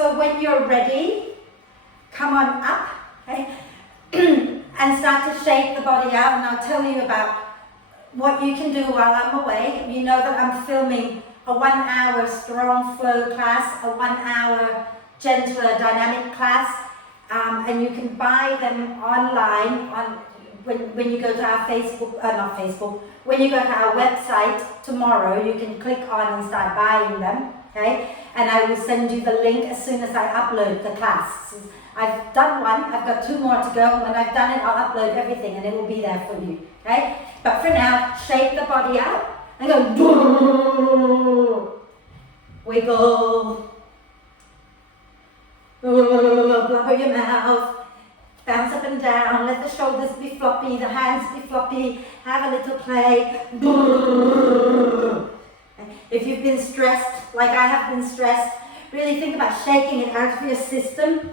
So when you're ready, come on up, okay? And start to shake the body out, and I'll tell you about what you can do while I'm away. You know that I'm filming a 1 hour strong flow class, a 1 hour gentler dynamic class, and you can buy them online when you go to our when you go to our website tomorrow. You can click on and start buying them, okay? And I will send you the link as soon as I upload the class. I've done one, I've got 2 more to go. When I've done it, I'll upload everything and it will be there for you, okay? But for now, shake the body out and go, wiggle, blubber your mouth, bounce up and down, let the shoulders be floppy, the hands be floppy, have a little play. If you've been stressed, like I have been stressed, really think about shaking it out of your system.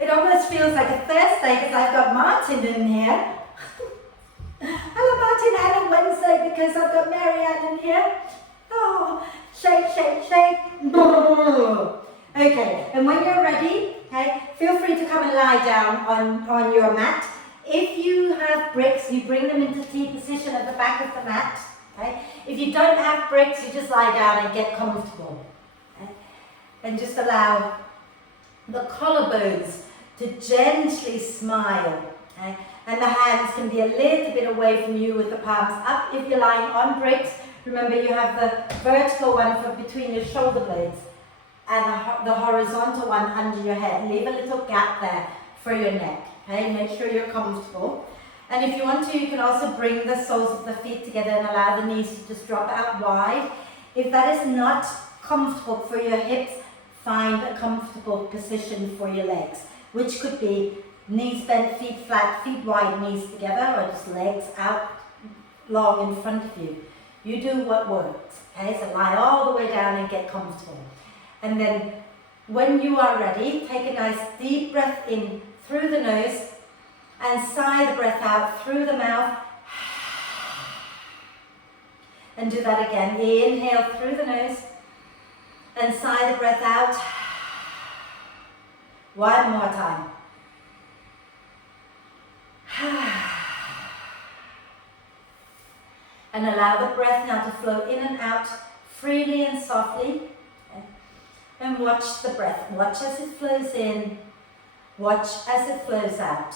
It almost feels like a Thursday because I've got Martin in here. Hello Martin, and a Wednesday because I've got Marianne in here. Oh, shake, shake, shake. Okay, and when you're ready, okay, feel free to come and lie down on your mat. If you have bricks, you bring them into T position at the back of the mat. Okay? If you don't have bricks, you just lie down and get comfortable. Okay? And just allow the collarbones to gently smile. Okay? And the hands can be a little bit away from you with the palms up. If you're lying on bricks, remember you have the vertical one for between your shoulder blades and the horizontal one under your head. Leave a little gap there for your neck. Okay? Make sure you're comfortable. And if you want to, you can also bring the soles of the feet together and allow the knees to just drop out wide. If that is not comfortable for your hips, find a comfortable position for your legs, which could be knees bent, feet flat, feet wide, knees together, or just legs out long in front of you. You do what works. Okay, so lie all the way down and get comfortable. And then when you are ready, take a nice deep breath in through the nose and sigh the breath out through the mouth. And do that again. Inhale through the nose and sigh the breath out. One more time. And allow the breath now to flow in and out freely and softly. And watch the breath. Watch as it flows in. Watch as it flows out.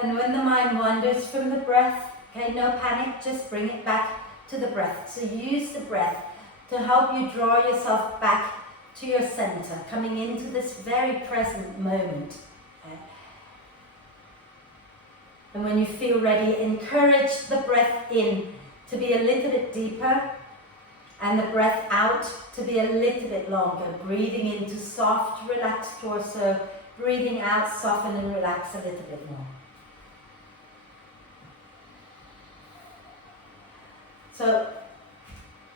And when the mind wanders from the breath, okay, no panic, just bring it back to the breath. So use the breath to help you draw yourself back to your center, coming into this very present moment. Okay. And when you feel ready, encourage the breath in to be a little bit deeper and the breath out to be a little bit longer. Breathing into soft, relaxed torso, breathing out, soften and relax a little bit more. So,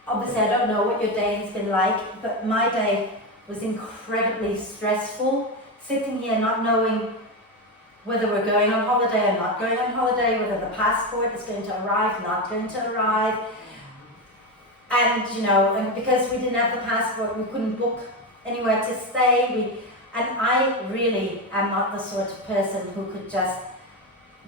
obviously I don't know what your day has been like, but my day was incredibly stressful. Sitting here not knowing whether we're going on holiday or not going on holiday, whether the passport is going to arrive, not going to arrive. And, you know, and because we didn't have the passport, we couldn't book anywhere to stay. And I really am not the sort of person who could just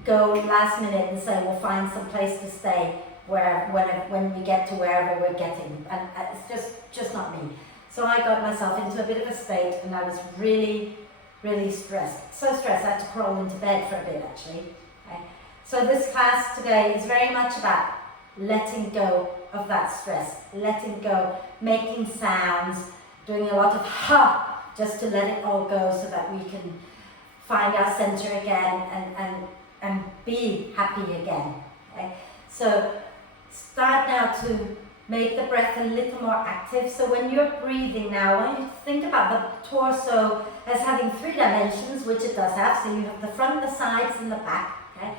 go last minute and say, we'll find some place to stay when we get to wherever we're getting, and it's just not me. So I got myself into a bit of a state, and I was really, really stressed. So stressed I had to crawl into bed for a bit actually. Okay. So this class today is very much about letting go of that stress, letting go, making sounds, doing a lot of ha, just to let it all go so that we can find our center again and be happy again. Okay. So start now to make the breath a little more active. So when you're breathing now, I want you to think about the torso as having 3 dimensions, which it does have. So you have the front, the sides, and the back. Okay?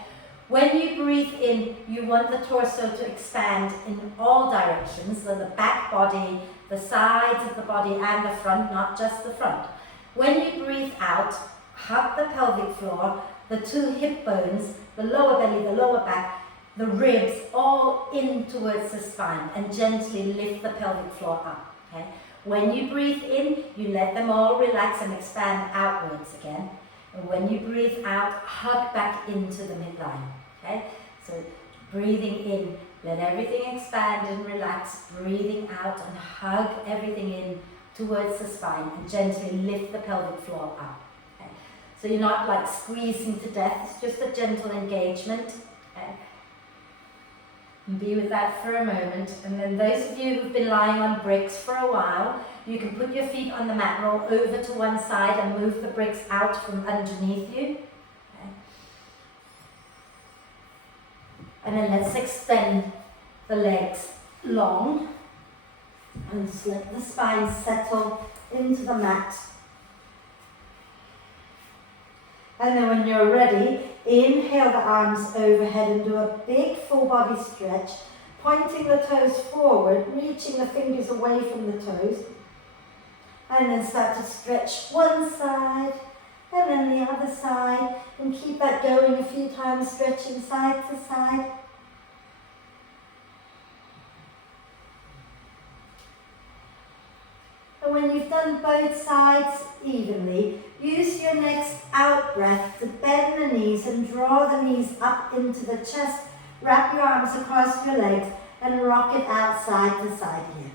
When you breathe in, you want the torso to expand in all directions, so the back body, the sides of the body and the front, not just the front. When you breathe out, hug the pelvic floor, the two hip bones, the lower belly, the lower back, the ribs, all in towards the spine, and gently lift the pelvic floor up. Okay? When you breathe in, you let them all relax and expand outwards again. And when you breathe out, hug back into the midline. Okay? So breathing in, let everything expand and relax. Breathing out and hug everything in towards the spine and gently lift the pelvic floor up. Okay? So you're not like squeezing to death, it's just a gentle engagement. Okay? And be with that for a moment. And then those of you who've been lying on bricks for a while, you can put your feet on the mat, roll over to one side and move the bricks out from underneath you. Okay. And then let's extend the legs long and just let the spine settle into the mat. And then when you're ready, inhale the arms overhead and do a big full body stretch, pointing the toes forward, reaching the fingers away from the toes. And then start to stretch one side and then the other side, and keep that going a few times, stretching side to side. And when you've done both sides evenly, use your next out breath to bend the knees and draw the knees up into the chest. Wrap your arms across your legs and rock it out side to side here.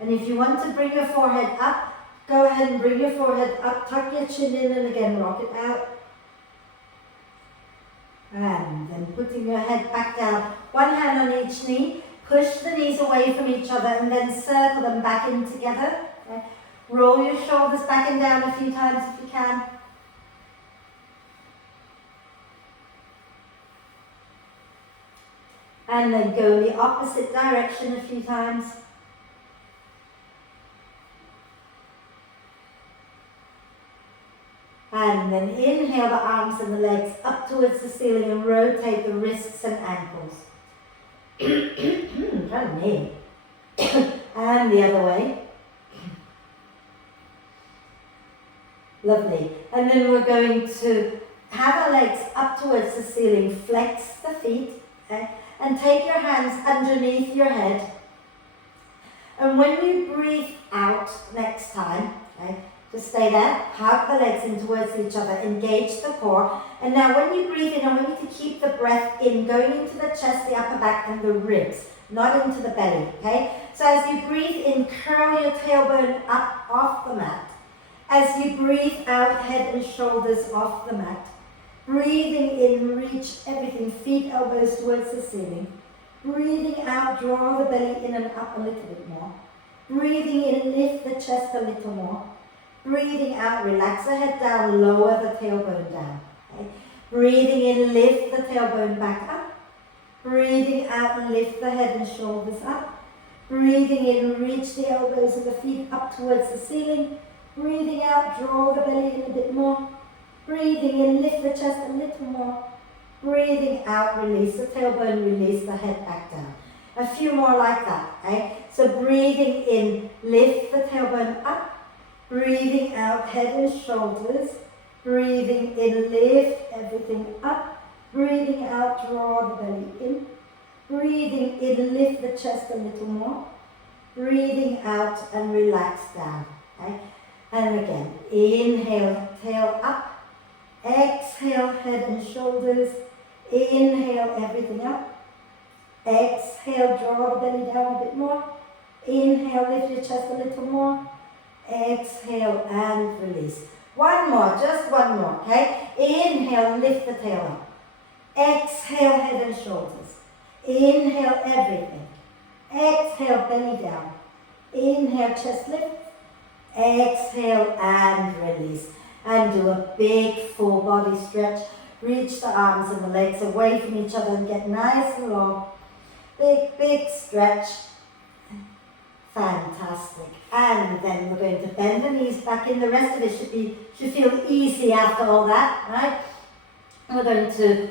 And if you want to bring your forehead up, go ahead and bring your forehead up, tuck your chin in and again rock it out. And then putting your head back down, one hand on each knee, push the knees away from each other and then circle them back in together. Okay. Roll your shoulders back and down a few times if you can. And then go in the opposite direction a few times. And then inhale the arms and the legs up towards the ceiling and rotate the wrists and ankles. Pardon me. And the other way. Lovely. And then we're going to have our legs up towards the ceiling, flex the feet, okay? And take your hands underneath your head. And when you breathe out next time, okay, just stay there, hug the legs in towards each other, engage the core. And now when you breathe in, I want you to keep the breath in, going into the chest, the upper back and the ribs, not into the belly, okay? So as you breathe in, curl your tailbone up off the mat. As you breathe out, head and shoulders off the mat. Breathing in, reach everything, feet, elbows towards the ceiling. Breathing out, draw the belly in and up a little bit more. Breathing in, lift the chest a little more. Breathing out, relax the head down, lower the tailbone down. Okay? Breathing in, lift the tailbone back up. Breathing out, lift the head and shoulders up. Breathing in, reach the elbows and the feet up towards the ceiling. Breathing out, draw the belly in a bit more. Breathing in, lift the chest a little more. Breathing out, release the tailbone, release the head back down. A few more like that, okay? So breathing in, lift the tailbone up. Breathing out, head and shoulders. Breathing in, lift everything up. Breathing out, draw the belly in. Breathing in, lift the chest a little more. Breathing out and relax down, okay? And again, inhale, tail up. Exhale, head and shoulders. Inhale, everything up. Exhale, draw the belly down a bit more. Inhale, lift your chest a little more. Exhale and release. One more, just one more, okay? Inhale, lift the tail up. Exhale, head and shoulders. Inhale, everything. Exhale, belly down. Inhale, chest lift. Exhale and release. And do a big full body stretch. Reach the arms and the legs away from each other and get nice and long. Big, big stretch. Fantastic. And then we're going to bend the knees back in. The rest of it should feel easy after all that, right? We're going to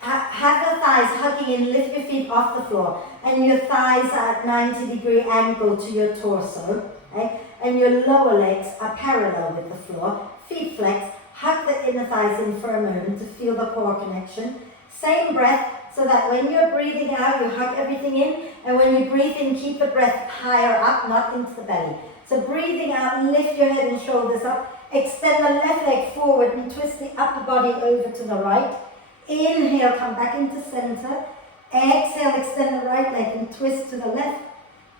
have your thighs hugging in, lift your feet off the floor, and your thighs are at 90-degree angle to your torso, okay? And your lower legs are parallel with the floor, feet flexed, hug the inner thighs in for a moment to feel the core connection. Same breath, so that when you're breathing out, you hug everything in, and when you breathe in, keep the breath higher up, not into the belly. So breathing out, lift your head and shoulders up, extend the left leg forward and twist the upper body over to the right. Inhale, come back into center. Exhale, extend the right leg and twist to the left.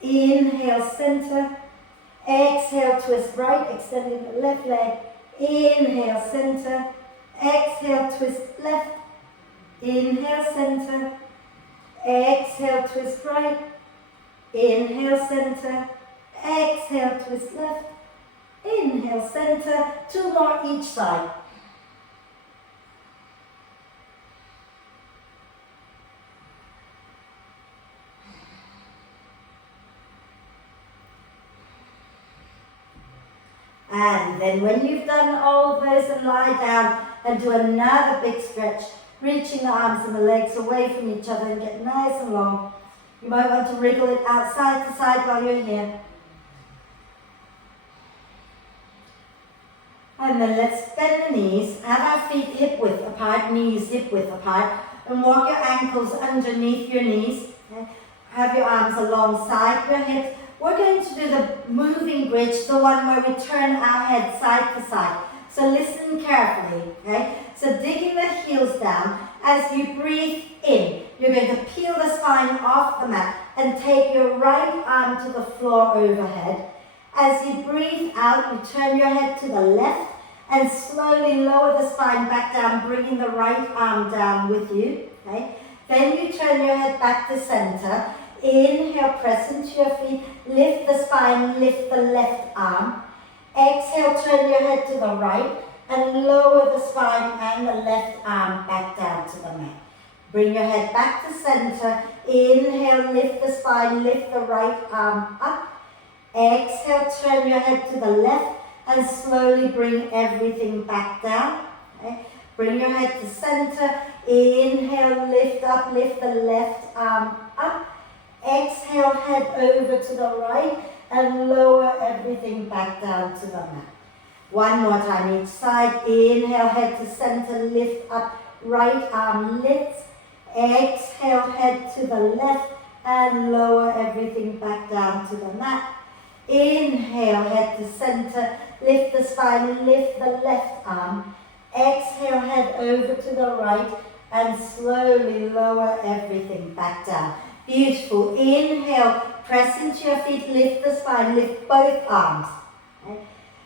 Inhale, center. Exhale, twist right, extending the left leg. Inhale, center. Exhale, twist left. Inhale, center. Exhale, twist right. Inhale, center. Exhale, twist left. Inhale, center. 2 more each side. And then when you've done all of those, and lie down and do another big stretch, reaching the arms and the legs away from each other and get nice and long. You might want to wriggle it out side to side while you're here. And then let's bend the knees, have our feet hip width apart, knees hip width apart, and walk your ankles underneath your knees. Okay? Have your arms alongside your hips. We're going to do the moving bridge, the one where we turn our head side to side. So listen carefully, okay? So digging the heels down, as you breathe in, you're going to peel the spine off the mat and take your right arm to the floor overhead. As you breathe out, you turn your head to the left and slowly lower the spine back down, bringing the right arm down with you, okay? Then you turn your head back to center. Inhale, press into your feet, lift the spine, lift the left arm. Exhale, turn your head to the right and lower the spine and the left arm back down to the mat. Bring your head back to center. Inhale, lift the spine, lift the right arm up. Exhale, turn your head to the left and slowly bring everything back down. Okay? Bring your head to center. Inhale, lift up, lift the left arm up. Exhale, head over to the right and lower everything back down to the mat. One more time each side. Inhale, head to center, lift up, right arm lifts. Exhale, head to the left and lower everything back down to the mat. Inhale, head to center, lift the spine, lift the left arm. Exhale, head over to the right and slowly lower everything back down. Beautiful. Inhale, press into your feet, lift the spine, lift both arms. Okay?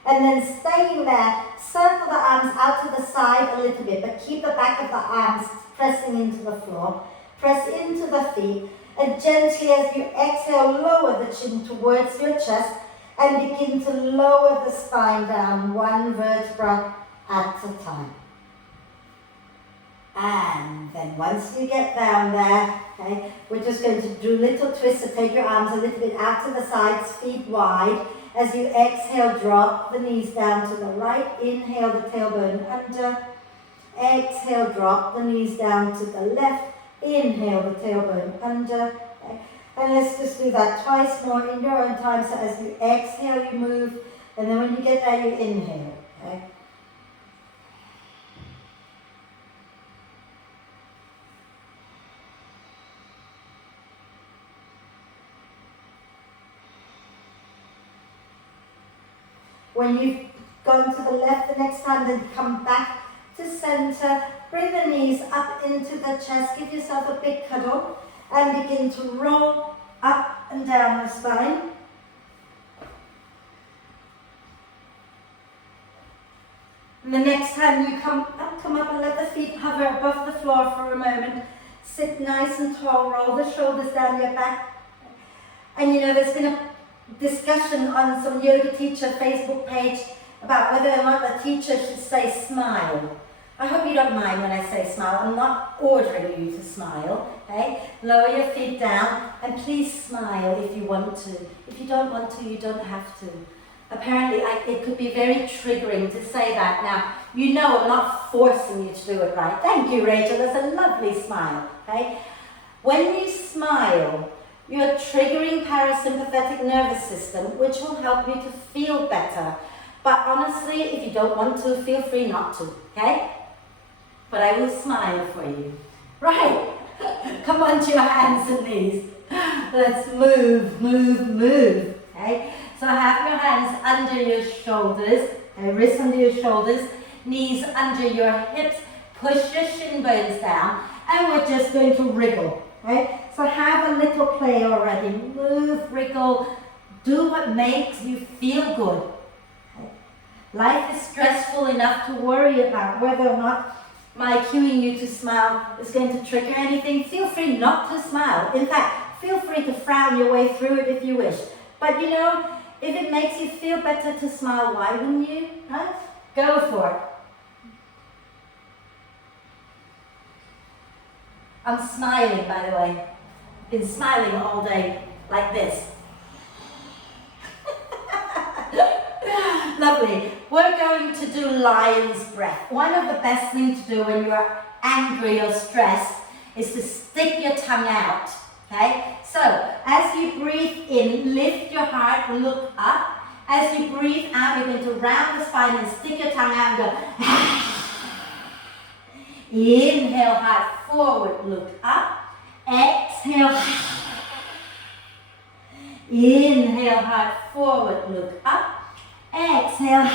And then staying there, circle the arms out to the side a little bit, but keep the back of the arms pressing into the floor. Press into the feet, and gently as you exhale, lower the chin towards your chest and begin to lower the spine down, one vertebra at a time. And then once you get down there, okay, we're just going to do little twists. So take your arms a little bit out to the sides, feet wide. As you exhale, drop the knees down to the right. Inhale, the tailbone under. Exhale, drop the knees down to the left. Inhale, the tailbone under. Okay. And let's just do that twice more in your own time. So as you exhale, you move. And then when you get there, you inhale. Okay. When you've gone to the left the next time, then come back to center. Bring the knees up into the chest. Give yourself a big cuddle and begin to roll up and down the spine. And the next time you come up and let the feet hover above the floor for a moment. Sit nice and tall, roll the shoulders down your back. And you know, there's been a discussion on some yoga teacher Facebook page about whether or not the teacher should say smile. I hope you don't mind when I say smile. I'm not ordering you to smile, okay? Lower your feet down and please smile if you want to. If you don't want to, you don't have to. Apparently, it could be very triggering to say that. Now, you know I'm not forcing you to do it right. Thank you, Rachel. That's a lovely smile, okay? When you smile, you're triggering parasympathetic nervous system, which will help you to feel better. But honestly, if you don't want to, feel free not to, okay? But I will smile for you. Right, come on to your hands and knees. Let's move, move, move, okay? So have your hands under your shoulders, wrists under your shoulders, knees under your hips, push your shin bones down, and we're just going to wriggle, right? So have a little play already. Move, wriggle, do what makes you feel good. Okay? Life is stressful enough to worry about whether or not my cueing you to smile is going to trigger anything. Feel free not to smile. In fact, feel free to frown your way through it if you wish. But you know, if it makes you feel better to smile, why wouldn't you? Right? Go for it. I'm smiling, by the way. Been smiling all day, like this. Lovely. We're going to do lion's breath. One of the best things to do when you are angry or stressed is to stick your tongue out. Okay? So, as you breathe in, lift your heart, look up. As you breathe out, you're going to round the spine and stick your tongue out and go. Inhale, heart forward, look up. Exhale. Inhale, heart forward, look up. Exhale.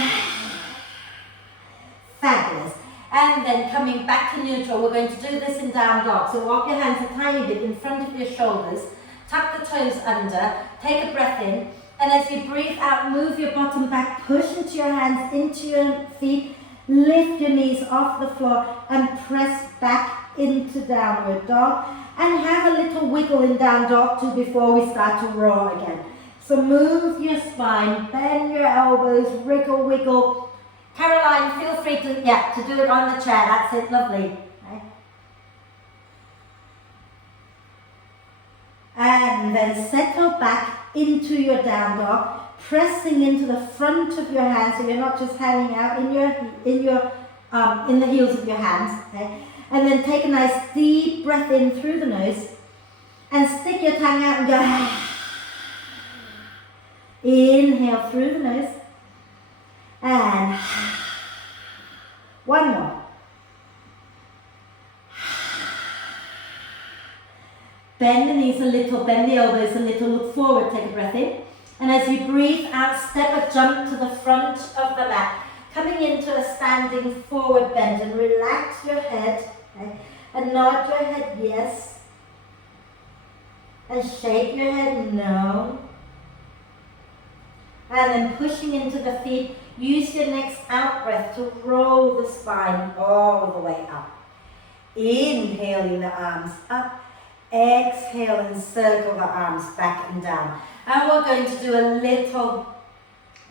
Fabulous. And then coming back to neutral, we're going to do this in down dog. So walk your hands a tiny bit in front of your shoulders. Tuck the toes under. Take a breath in. And as you breathe out, move your bottom back. Push into your hands, into your feet. Lift your knees off the floor and press back into downward dog. And have a little wiggle in down dog too before we start to roar again. So move your spine, bend your elbows, wriggle, wiggle. Caroline, feel free to do it on the chair. That's it, lovely. Okay. And then settle back into your down dog, pressing into the front of your hands so you're not just hanging out in the heels of your hands. Okay. And then take a nice deep breath in through the nose and stick your tongue out and go. Inhale through the nose and one more. Bend the knees a little, bend the elbows a little, look forward, take a breath in. And as you breathe out, step a jump to the front of the mat, coming into a standing forward bend and relax your head, okay? And nod your head yes, and shake your head no. And then pushing into the feet, use your next out breath to roll the spine all the way up. Inhaling the arms up, exhale and circle the arms back and down. And we're going to do a little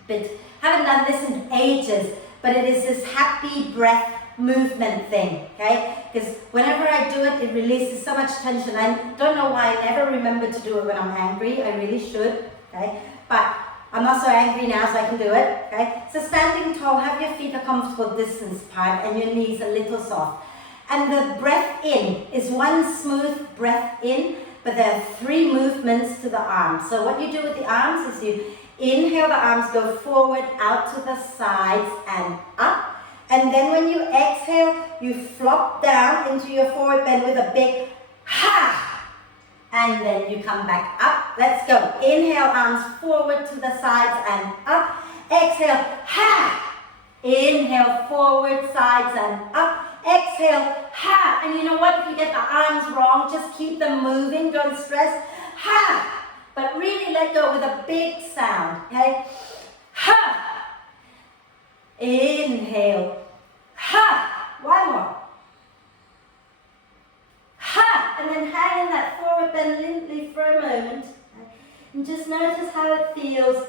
bit, haven't done this in ages, but it is this happy breath movement thing, okay? Because whenever I do it, it releases so much tension. I don't know why I never remember to do it when I'm angry. I really should, okay? But I'm not so angry now, so I can do it, okay? So standing tall, have your feet a comfortable distance apart and your knees a little soft. And the breath in is one smooth breath in, but there are 3 movements to the arms. So what you do with the arms is you inhale, the arms go forward, out to the sides and up. And then when you exhale, you flop down into your forward bend with a big ha! And then you come back up. Let's go. Inhale, arms forward to the sides and up. Exhale, ha! Inhale, forward, sides and up. Exhale, ha! And you know what? If you get the arms wrong, just keep them moving. Don't stress. Ha! But really let go with a big sound. Okay? Ha! Inhale. Ha! One more. Ha! And then hang in that forward bend limply for a moment. And just notice how it feels.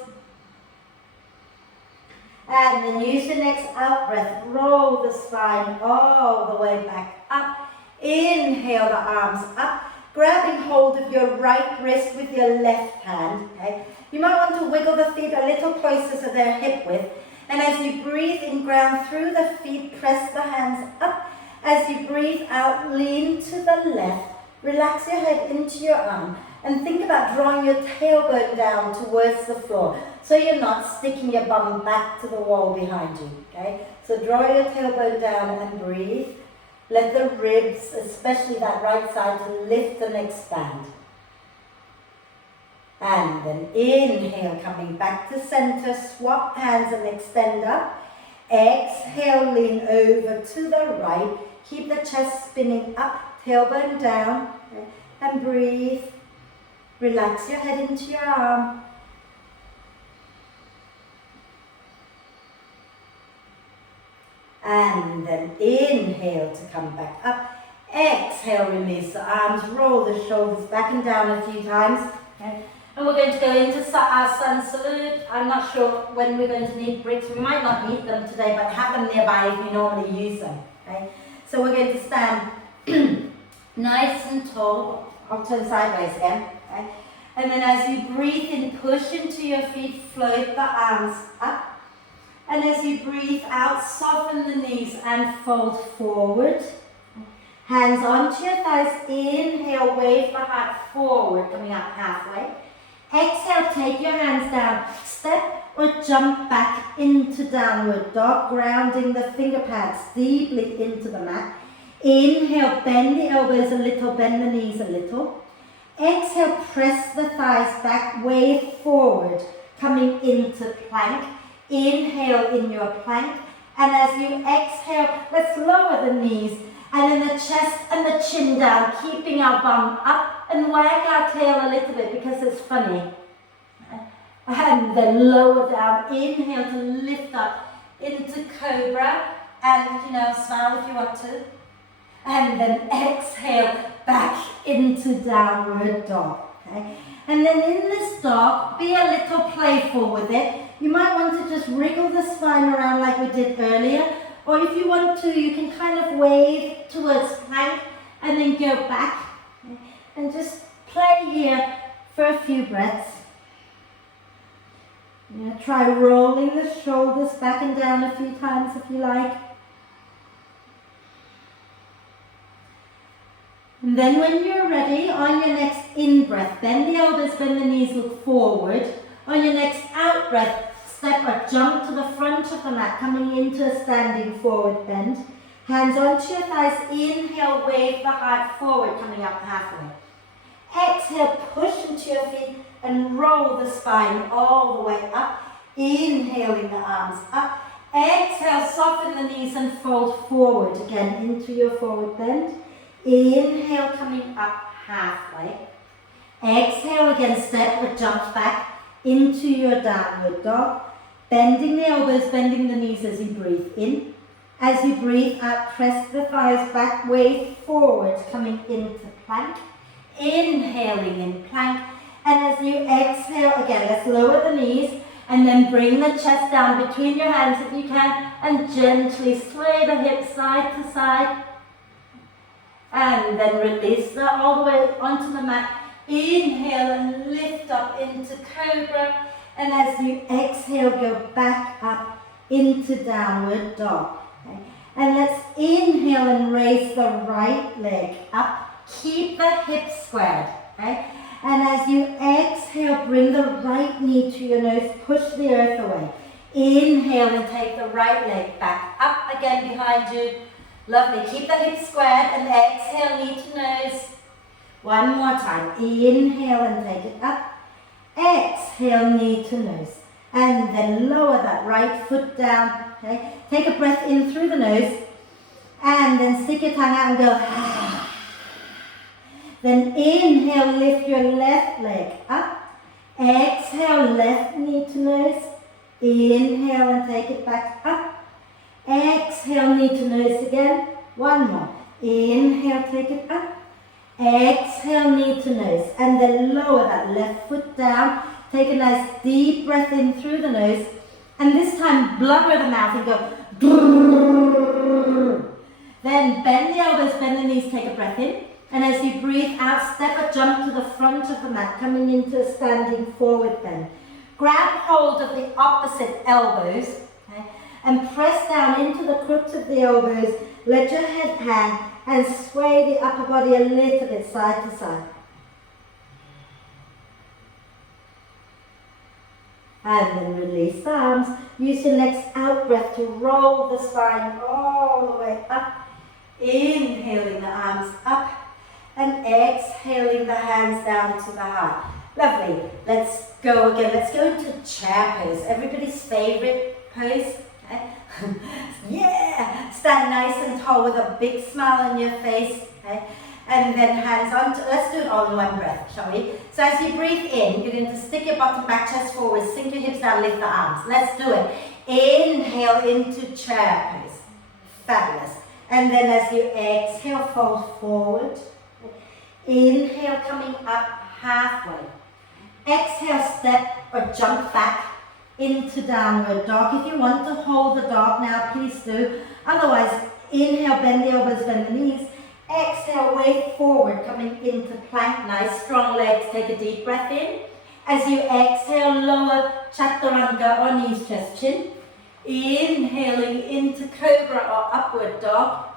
And then use your next out breath. Roll the spine all the way back up. Inhale the arms up. Grabbing hold of your right wrist with your left hand. Okay? You might want to wiggle the feet a little closer so they're hip width. And as you breathe in, ground through the feet, press the hands up. As you breathe out, lean to the left. Relax your head into your arm. And think about drawing your tailbone down towards the floor, so you're not sticking your bum back to the wall behind you, okay? So draw your tailbone down and breathe. Let the ribs, especially that right side, lift and expand. And then inhale, coming back to center, swap hands and extend up. Exhale, lean over to the right. Keep the chest spinning up, tailbone down, okay? And breathe. Relax your head into your arm. And then inhale to come back up. Exhale, release the arms, roll the shoulders back and down a few times. Okay. And we're going to go into our sun salute. I'm not sure when we're going to need bricks. We might not need them today, but have them nearby if you normally use them. Okay. So we're going to stand nice and tall. I'll turn sideways again. Okay. And then as you breathe in, push into your feet, float the arms up. And as you breathe out, soften the knees and fold forward. Hands onto your thighs. Inhale, wave the heart forward, coming up halfway. Exhale, take your hands down. Step or jump back into downward dog, grounding the finger pads deeply into the mat. Inhale, bend the elbows a little, bend the knees a little. Exhale, press the thighs back, wave forward, coming into plank. Inhale in your plank. And as you exhale, let's lower the knees. And in the chest and the chin down, keeping our bum up and wag our tail a little bit because it's funny. And then lower down. Inhale to lift up into cobra. And, smile if you want to. And then exhale back into downward dog. Okay? And then in this dog, be a little playful with it. You might want to just wriggle the spine around like we did earlier. Or if you want to, you can kind of wave towards plank and then go back. Okay? And just play here for a few breaths. Try rolling the shoulders back and down a few times if you like. And then when you're ready, on your next in-breath, bend the elbows, bend the knees, look forward. On your next out-breath, step or jump to the front of the mat, coming into a standing forward bend. Hands onto your thighs, inhale, wave the heart forward, coming up halfway. Exhale, push into your feet and roll the spine all the way up. Inhaling the arms up. Exhale, soften the knees and fold forward again into your forward bend. Inhale, coming up halfway. Exhale again, step or jump back into your downward dog. Bending the elbows, bending the knees as you breathe in. As you breathe out, press the thighs back, wave forward, coming into plank. Inhaling in plank. And as you exhale, again, let's lower the knees and then bring the chest down between your hands if you can and gently sway the hips side to side. And then release that all the way onto the mat. Inhale and lift up into cobra. And as you exhale, go back up into downward dog. Okay? And let's inhale and raise the right leg up. Keep the hips squared. Okay? And as you exhale, bring the right knee to your nose. Push the earth away. Inhale and take the right leg back up again behind you. Lovely. Keep the hips squared and exhale, knee to nose. One more time. Inhale and take it up. Exhale, knee to nose. And then lower that right foot down. Okay? Take a breath in through the nose. And then stick your tongue out and go. Then inhale, lift your left leg up. Exhale, left knee to nose. Inhale and take it back up. Exhale, knee to nose again. One more. Inhale, take it up. Exhale, knee to nose. And then lower that left foot down. Take a nice deep breath in through the nose. And this time, blubber the mouth and go. Then bend the elbows, bend the knees, take a breath in. And as you breathe out, step or jump to the front of the mat, coming into a standing forward bend. Grab hold of the opposite elbows, okay, and press down into the crooks of the elbows. Let your head hang and sway the upper body a little bit side to side. And then release the arms. Use your next out breath to roll the spine all the way up. Inhaling the arms up and exhaling the hands down to the heart. Lovely. Let's go again. Let's go into chair pose. Everybody's favorite pose. Okay? Yeah! Stand nice and tall with a big smile on your face. Okay? And then hands on. Let's do it all in one breath, shall we? So as you breathe in, you're going to stick your bottom back, chest forward, sink your hips down, lift the arms. Let's do it. Inhale into chair pose. Fabulous. And then as you exhale, fold forward. Inhale, coming up halfway. Exhale, step or jump back into downward dog. If you want to hold the dog now, please do. Otherwise, inhale, bend the elbows, bend the knees. Exhale, way forward, coming into plank. Nice, strong legs. Take a deep breath in. As you exhale, lower chaturanga or knees, chest, chin. Inhaling into cobra or upward dog.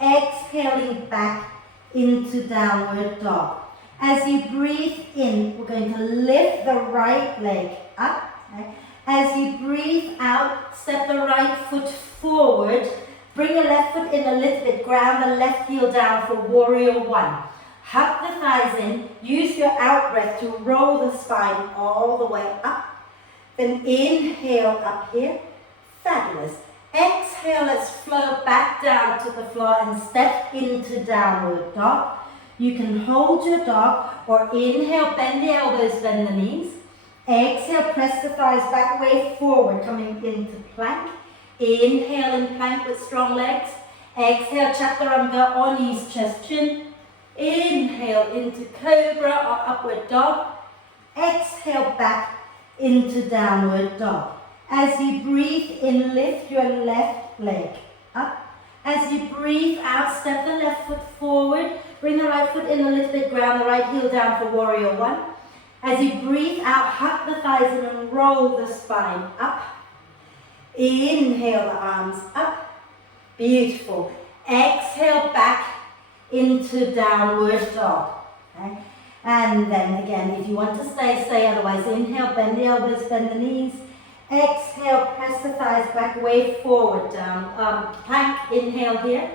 Exhaling back into downward dog. As you breathe in, we're going to lift the right leg up. Okay? As you breathe out, step the right foot forward. Bring the left foot in a little bit. Ground the left heel down for warrior one. Hug the thighs in. Use your out breath to roll the spine all the way up. Then inhale up here. Fabulous. Exhale, let's flow back down to the floor and step into downward dog. You can hold your dog or inhale, bend the elbows, bend the knees. Exhale, press the thighs back, way forward, coming into plank. Inhale in plank with strong legs. Exhale, chaturanga or knees, chest, chin. Inhale into cobra or upward dog. Exhale back into downward dog. As you breathe in, lift your left leg up. As you breathe out, step the left foot forward. Bring the right foot in a little bit, ground the right heel down for warrior one. As you breathe out, hug the thighs in and roll the spine up. Inhale the arms up. Beautiful. Exhale back into downward dog. Okay? And then again, if you want to stay, stay. Otherwise, inhale, bend the elbows, bend the knees. Exhale, press the thighs back, way forward down. Plank, inhale here.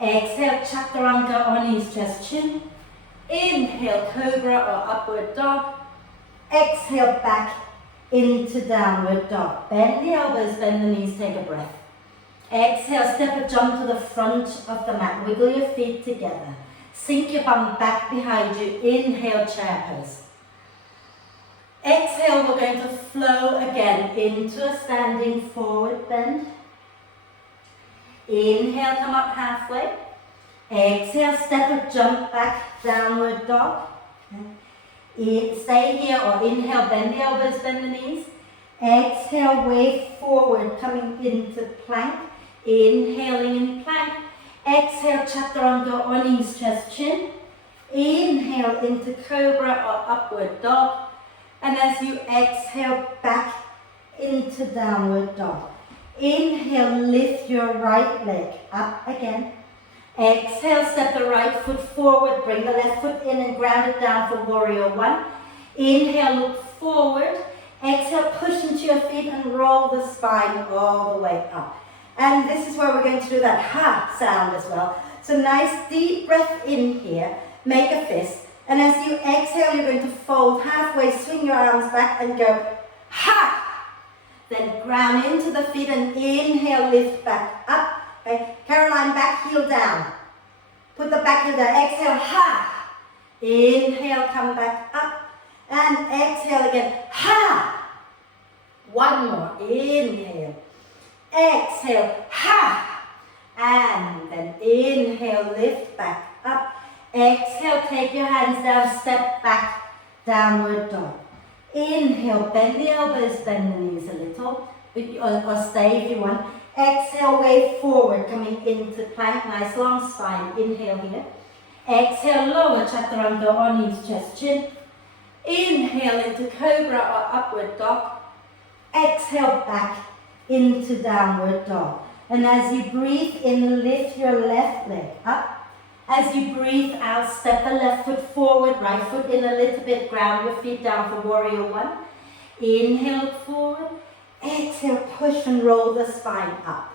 Exhale, chaturanga or knees, chest, chin. Inhale, cobra or upward dog. Exhale, back into downward dog. Bend the elbows, bend the knees, take a breath. Exhale, step or jump to the front of the mat. Wiggle your feet together. Sink your bum back behind you. Inhale, chair pose. Exhale, we're going to flow again into a standing forward bend. Inhale, come up halfway. Exhale, step or jump back, downward dog. Stay here or inhale, bend the elbows, bend the knees. Exhale, way forward, coming into plank. Inhaling in plank. Exhale, chaturanga or knees, chest, chin. Inhale into cobra or upward dog. And as you exhale, back into downward dog. Inhale, lift your right leg up again. Exhale, step the right foot forward, bring the left foot in and ground it down for warrior one. Inhale, look forward. Exhale, push into your feet and roll the spine all the way up. And this is where we're going to do that ha sound as well. So nice deep breath in here, make a fist. And as you exhale, you're going to fold halfway, swing your arms back and go ha. Then ground into the feet and inhale, lift back up. Okay, Caroline, back heel down. Put the back heel down. Exhale, ha. Inhale, come back up. And exhale again, ha. One more. Inhale. Exhale, ha. And then inhale, lift back up. Exhale, take your hands down, step back, downward dog. Inhale, bend the elbows, bend the knees a little. or stay if you want. Exhale, wave forward, coming into plank, nice long spine. Inhale here. Exhale, lower chaturanga or knees, chest, chin. Inhale into cobra or upward dog. Exhale back into downward dog. And as you breathe in, lift your left leg up. As you breathe out, step the left foot forward, right foot in a little bit, ground your feet down for warrior one. Inhale forward. Exhale, push and roll the spine up.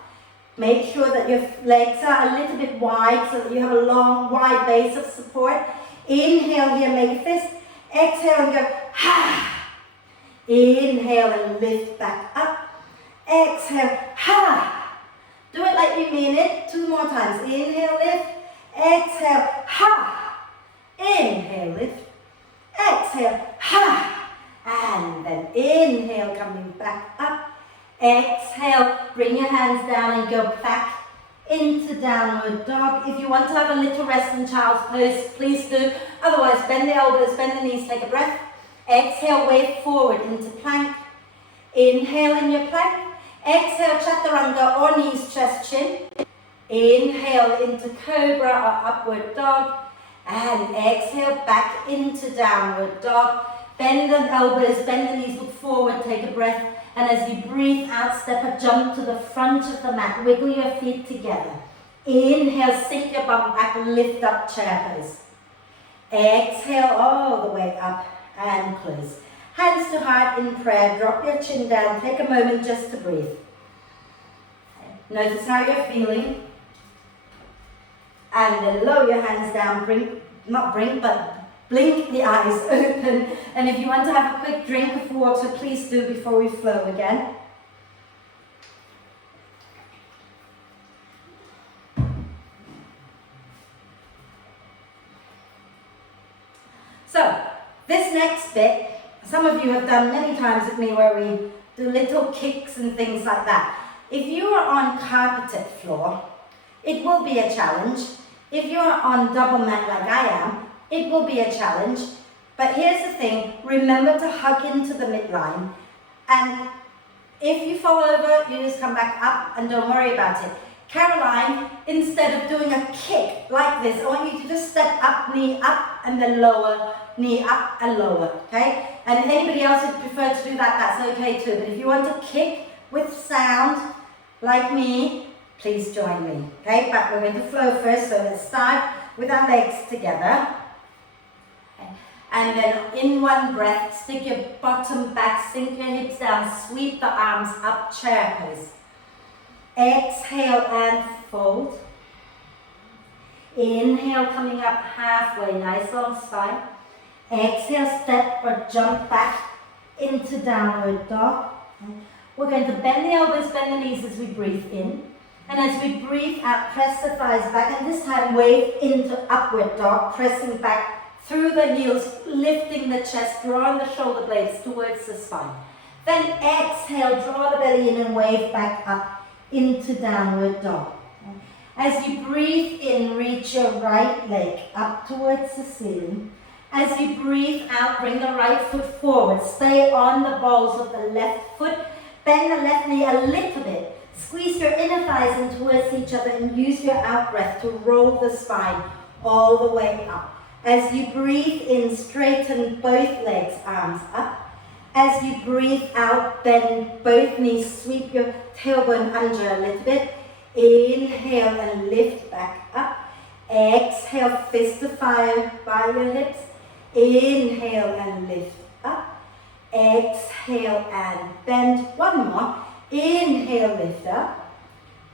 Make sure that your legs are a little bit wide so that you have a long, wide base of support. Inhale here, make a fist. Exhale and go, ha. Inhale and lift back up. Exhale, ha. Do it like you mean it. 2 more times. Inhale, lift. Exhale, ha. Inhale, lift. Exhale, ha. And then inhale, coming back up. Exhale, bring your hands down and go back into downward dog. If you want to have a little rest in child's pose, please do. Otherwise, bend the elbows, bend the knees, take a breath. Exhale, wave forward into plank. Inhale in your plank. Exhale, chaturanga or knees, chest, chin. Inhale into cobra or upward dog. And exhale, back into downward dog. Bend the elbows, bend the knees, look forward, take a breath. And as you breathe out, step a jump to the front of the mat. Wiggle your feet together. Inhale, sink your bum back, lift up, chair pose. Exhale all the way up and close. Hands to heart in prayer, drop your chin down, take a moment just to breathe. Notice how you're feeling. And then lower your hands down, blink the eyes open. And if you want to have a quick drink of water, please do before we flow again. So, this next bit, some of you have done many times with me where we do little kicks and things like that. If you are on carpeted floor, it will be a challenge. If you're on double mat like I am, it will be a challenge. But here's the thing, remember to hug into the midline. And if you fall over, you just come back up and don't worry about it. Caroline, instead of doing a kick like this, I want you to just step up, knee up, and then lower, knee up and lower, okay? And anybody else who prefer to do that, that's okay too. But if you want to kick with sound, like me, please join me, okay? But we're going to flow first, so let's start with our legs together. And then in one breath, stick your bottom back, sink your hips down, sweep the arms up, chair pose. Exhale and fold. Inhale, coming up halfway, nice long spine. Exhale, step or jump back into downward dog. We're going to bend the elbows, bend the knees as we breathe in. And as we breathe out, press the thighs back, and this time wave into upward dog, pressing back through the heels, lifting the chest, drawing the shoulder blades towards the spine. Then exhale, draw the belly in and wave back up into downward dog. As you breathe in, reach your right leg up towards the ceiling. As you breathe out, bring the right foot forward. Stay on the balls of the left foot. Bend the left knee a little bit. Squeeze your inner thighs in towards each other and use your out breath to roll the spine all the way up. As you breathe in, straighten both legs, arms up. As you breathe out, bend both knees, sweep your tailbone under a little bit. Inhale and lift back up. Exhale, fist to fire by your hips. Inhale and lift up. Exhale and bend. One more. Inhale, lift up.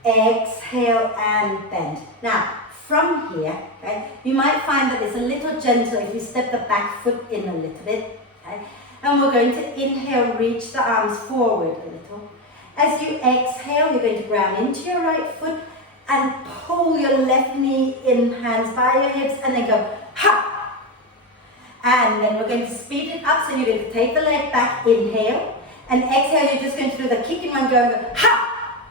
Exhale and bend. Now, from here, okay, you might find that it's a little gentler if you step the back foot in a little bit. Okay? And we're going to inhale, reach the arms forward a little. As you exhale, you're going to ground into your right foot and pull your left knee in, hands by your hips, and then go, ha! And then we're going to speed it up, so you're going to take the leg back, inhale, and exhale, you're just going to do the kicking one, going, ha!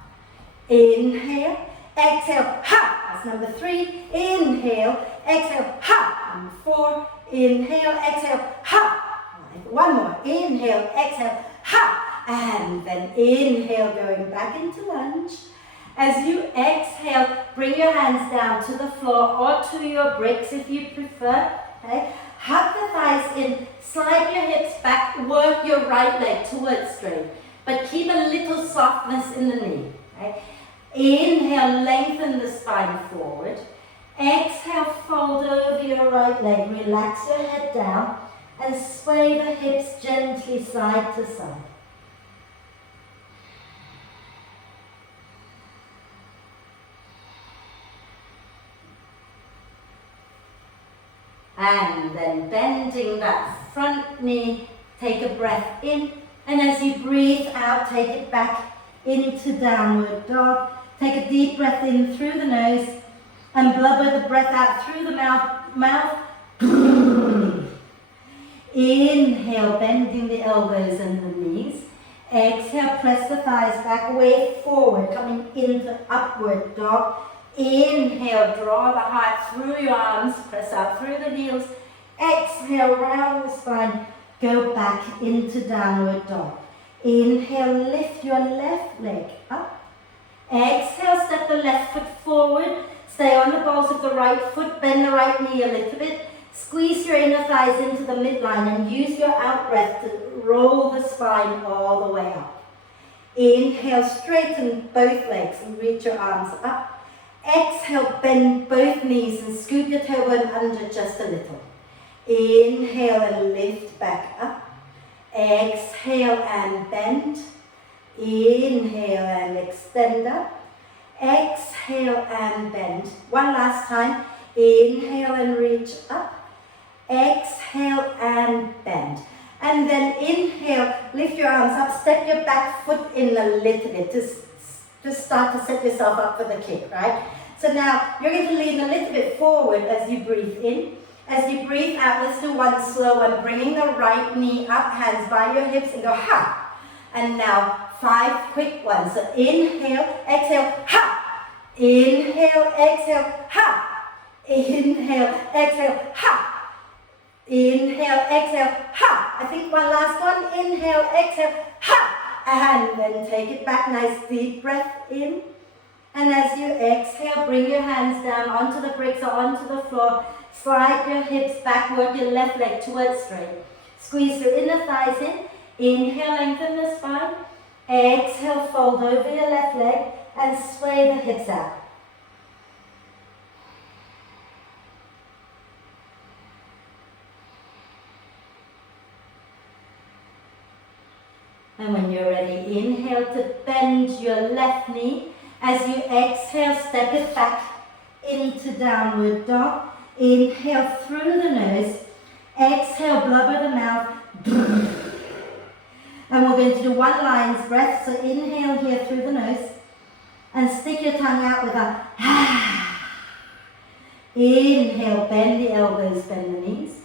Inhale, exhale, ha! That's number 3. Inhale, exhale, ha! Number 4. Inhale, exhale, ha! One more. Inhale, exhale, ha! And then inhale, going back into lunge. As you exhale, bring your hands down to the floor or to your bricks if you prefer. Okay? Hug the thighs in, slide your hips back, work your right leg towards straight. But keep a little softness in the knee. Okay? Inhale, lengthen the spine forward. Exhale, fold over your right leg. Relax your head down and sway the hips gently side to side. And then bending that front knee, take a breath in. And as you breathe out, take it back into downward dog. Take a deep breath in through the nose and blubber the breath out through the mouth. Inhale, bending the elbows and the knees. Exhale, press the thighs back, way forward, coming into upward dog. Inhale, draw the heart through your arms, press out through the heels. Exhale, round the spine, go back into downward dog. Inhale, lift your left leg up. Exhale, step the left foot forward. Stay on the balls of the right foot, bend the right knee a little bit. Squeeze your inner thighs into the midline and use your out breath to roll the spine all the way up. Inhale, straighten both legs and reach your arms up. Exhale, bend both knees and scoop your tailbone under just a little. Inhale and lift back up. Exhale and bend. Inhale and extend up. Exhale and bend. One last time. Inhale and reach up. Exhale and bend. And then inhale, lift your arms up, step your back foot in a little bit. Just start to set yourself up for the kick, right? So now you're going to lean a little bit forward as you breathe in. As you breathe out, let's do one slow one, bringing the right knee up, hands by your hips and go ha. And now 5 quick ones. So inhale, exhale, ha. Inhale, exhale, ha. Inhale, exhale, ha. Inhale, exhale, ha. I think one last one. Inhale, exhale, ha. And then take it back, nice deep breath in. And as you exhale, bring your hands down onto the bricks or onto the floor. Slide your hips back, work your left leg towards straight. Squeeze your inner thighs in. Inhale, lengthen the spine. Exhale, fold over your left leg and sway the hips out. And when you're ready, inhale to bend your left knee. As you exhale, step it back into downward dog. Inhale through the nose. Exhale, blubber the mouth. And we're going to do one lion's breath. So inhale here through the nose. And stick your tongue out with a inhale, bend the elbows, bend the knees.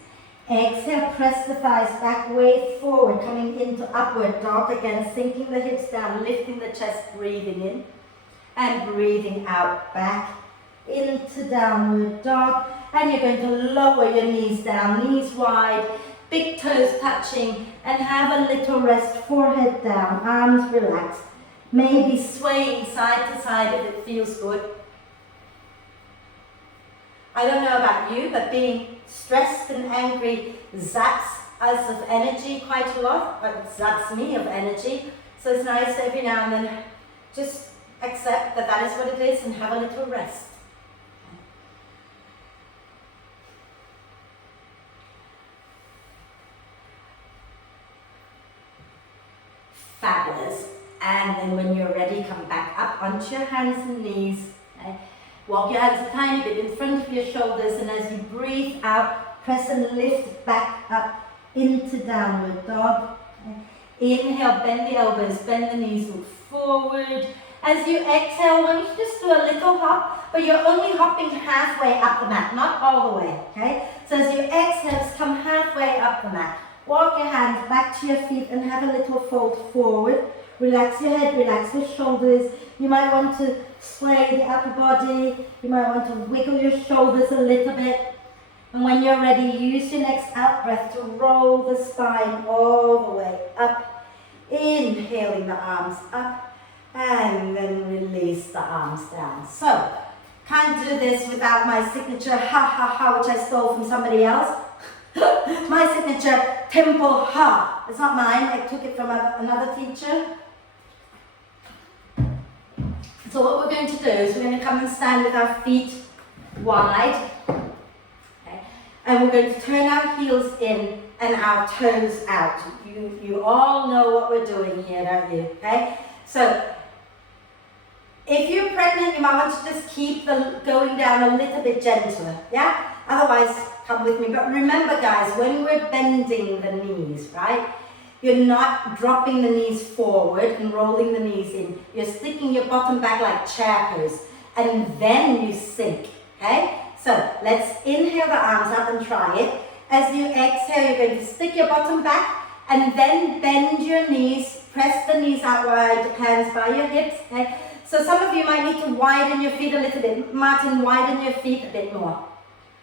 Exhale, press the thighs back, way forward, coming into upward dog. Again, sinking the hips down, lifting the chest, breathing in. And breathing out, back into downward dog. And you're going to lower your knees down, knees wide, big toes touching, and have a little rest, forehead down, arms relaxed. Maybe swaying side to side if it feels good. I don't know about you, but being stressed and angry zaps us of energy quite a lot. It zaps me of energy. So it's nice every now and then just accept that that is what it is and have a little rest. Fabulous. And then when you're ready, come back up onto your hands and knees. Okay? Walk your hands a tiny bit in front of your shoulders, and as you breathe out, press and lift back up into downward dog. Okay? Inhale, bend the elbows, bend the knees, look forward. As you exhale, why don't you just do a little hop, but you're only hopping halfway up the mat, not all the way, okay? So as you exhale, just come halfway up the mat. Walk your hands back to your feet and have a little fold forward. Relax your head, relax your shoulders. You might want to sway the upper body. You might want to wiggle your shoulders a little bit. And when you're ready, use your next out breath to roll the spine all the way up. Inhaling the arms up and then release the arms down. So, can't do this without my signature ha ha ha, which I stole from somebody else. My signature temple ha. It's not mine, I took it from another teacher. So what we're going to do is we're going to come and stand with our feet wide. Okay? And we're going to turn our heels in and our toes out. You all know what we're doing here, don't you? Okay? So if you're pregnant, you might want to just keep the going down a little bit gentler. Yeah? Otherwise, come with me. But remember, guys, when we're bending the knees, right? You're not dropping the knees forward and rolling the knees in. You're sticking your bottom back like chair pose. And then you sink. Okay? So let's inhale the arms up and try it. As you exhale, you're going to stick your bottom back and then bend your knees. Press the knees out wide, hands by your hips. Okay? So some of you might need to widen your feet a little bit. Martin, widen your feet a bit more.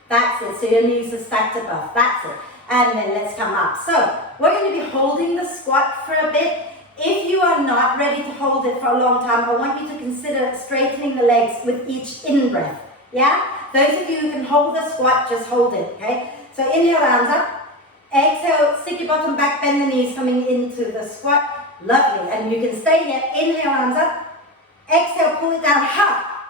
That's it. So your knees are stacked above. That's it. And then let's come up. So we're going to be holding the squat for a bit. If you are not ready to hold it for a long time, I want you to consider straightening the legs with each in-breath. Yeah? Those of you who can hold the squat, just hold it. Okay? So inhale, arms up. Exhale, stick your bottom back, bend the knees coming into the squat. Lovely. And you can stay here. Inhale, arms up. Exhale, pull it down. Ha.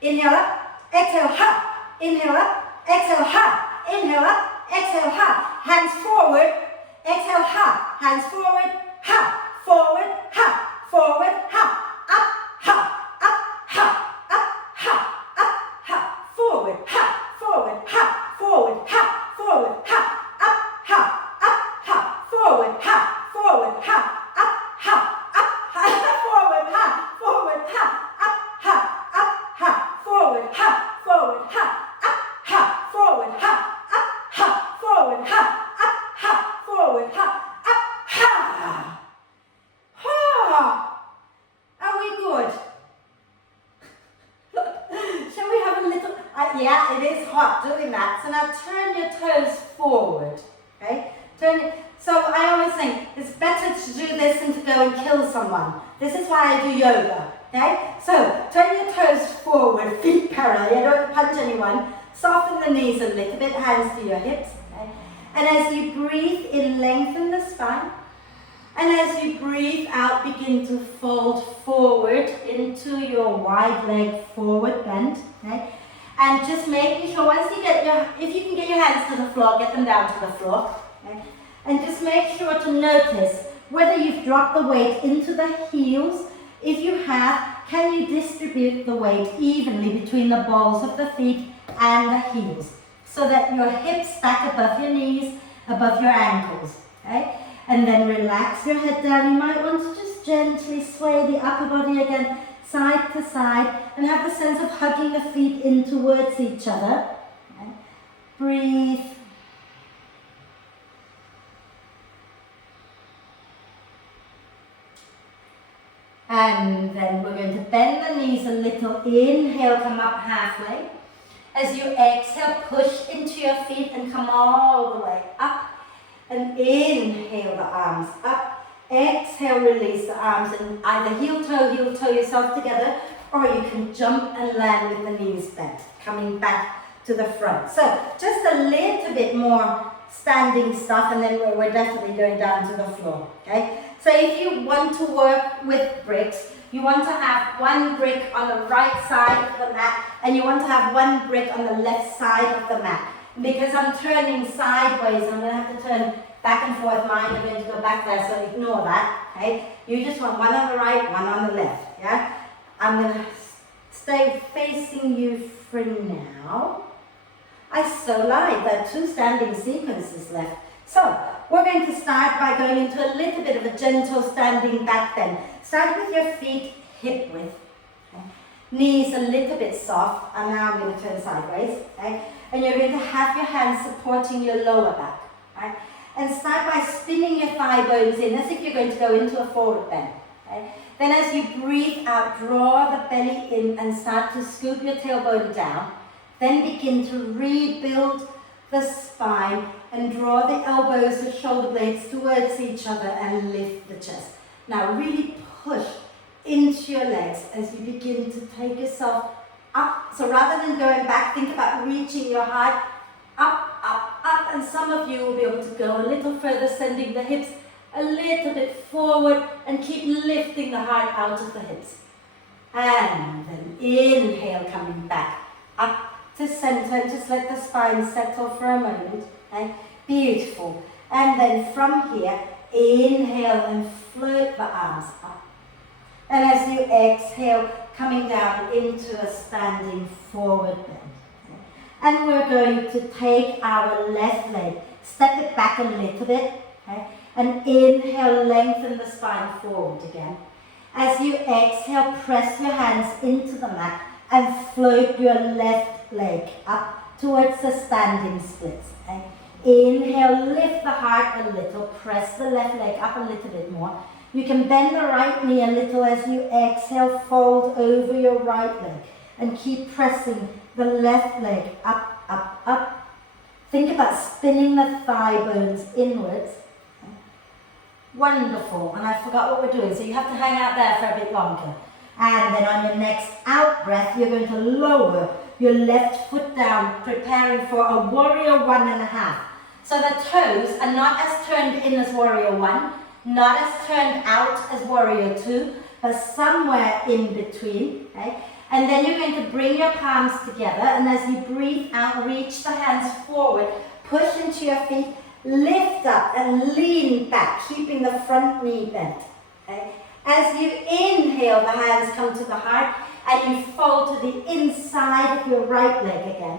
Inhale up. Exhale, ha. Inhale up. Exhale, ha. Inhale up. Exhale, ha. Hands forward. Exhale, ha. Hands forward. Ha. Forward. Ha. Forward. Ha. Up. Ha. Up. Ha. Up. Ha. Up. Ha. Forward. Ha. Forward. Ha. Forward. Ha. Forward. Ha. Up. Ha. Up. Ha. Forward. Ha. Forward. Ha. Up. Ha. Up. Ha. Forward. Ha. Forward. Ha. Up. Ha. Up. Ha. Forward. Ha. Forward. Ha. Up. Ha. Forward. Ha. Up. Ha. Forward. Ha. Up. Ha. Forward. Ha. Up. Ha. Ha. Are we good? Shall we have a little? Yeah, it is hot doing that. So now turn your toes forward. Okay? So I always think it's better to do this than to go and kill someone. This is why I do yoga. Okay? So turn your toes forward, feet parallel. You don't punch anyone. Soften the knees a little bit, hands to your hips. Okay? And as you breathe in, lengthen the spine. And as you breathe out, begin to fold forward into your wide leg forward bend. Okay? And just making sure once you get if you can get your hands to the floor, get them down to the floor. Okay? And just make sure to notice whether you've dropped the weight into the heels. If you have, can you distribute the weight evenly between the balls of the feet and the heels so that your hips stack above your knees, above your ankles. Okay? And then relax your head down. You might want to just gently sway the upper body again, side to side, and have the sense of hugging the feet in towards each other. Okay? Breathe. And then we're going to bend the knees a little. Inhale, come up halfway. As you exhale, push into your feet and come all the way up. And inhale the arms up. Exhale, release the arms and either heel toe yourself together, or you can jump and land with the knees bent, coming back to the front. So just a little bit more standing stuff, and then we're definitely going down to the floor. Okay? So if you want to work with bricks, you want to have one brick on the right side of the mat, and you want to have one brick on the left side of the mat. Because I'm turning sideways, I'm going to have to turn back and forth. Mine are going to go back there, so ignore that. Okay? You just want one on the right, one on the left. Yeah? I'm going to stay facing you for now. I so lied. There are 2 standing sequences left. So we're going to start by going into a little bit of a gentle standing back bend. Start with your feet hip width. Okay? Knees a little bit soft. And now I'm going to turn sideways. Okay? And you're going to have your hands supporting your lower back. Right? And start by spinning your thigh bones in as if you're going to go into a forward bend. Okay? Then as you breathe out, draw the belly in and start to scoop your tailbone down. Then begin to rebuild the spine and draw the elbows, the shoulder blades towards each other and lift the chest. Now really push into your legs as you begin to take yourself up. So rather than going back, think about reaching your heart up, up, up. And some of you will be able to go a little further, sending the hips a little bit forward and keep lifting the heart out of the hips. And then inhale, coming back up to center, and just let the spine settle for a moment. Okay? Beautiful. And then from here, inhale and float the arms up. And as you exhale, coming down into a standing forward bend. Okay? And we're going to take our left leg, step it back a little bit, okay? And inhale, lengthen the spine forward again. As you exhale, press your hands into the mat and float your left leg up towards the standing splits. Okay? Inhale, lift the heart a little, press the left leg up a little bit more. You can bend the right knee a little as you exhale, fold over your right leg and keep pressing the left leg up, up, up. Think about spinning the thigh bones inwards. Wonderful, and I forgot what we're doing, so you have to hang out there for a bit longer. And then on your next out breath, you're going to lower your left foot down, preparing for a warrior 1.5. So the toes are not as turned in as warrior 1, not as turned out as warrior 2, but somewhere in between. Okay? And then you're going to bring your palms together, and as you breathe out, reach the hands forward, push into your feet, lift up and lean back, keeping the front knee bent. Okay? As you inhale, the hands come to the heart and you fold to the inside of your right leg again.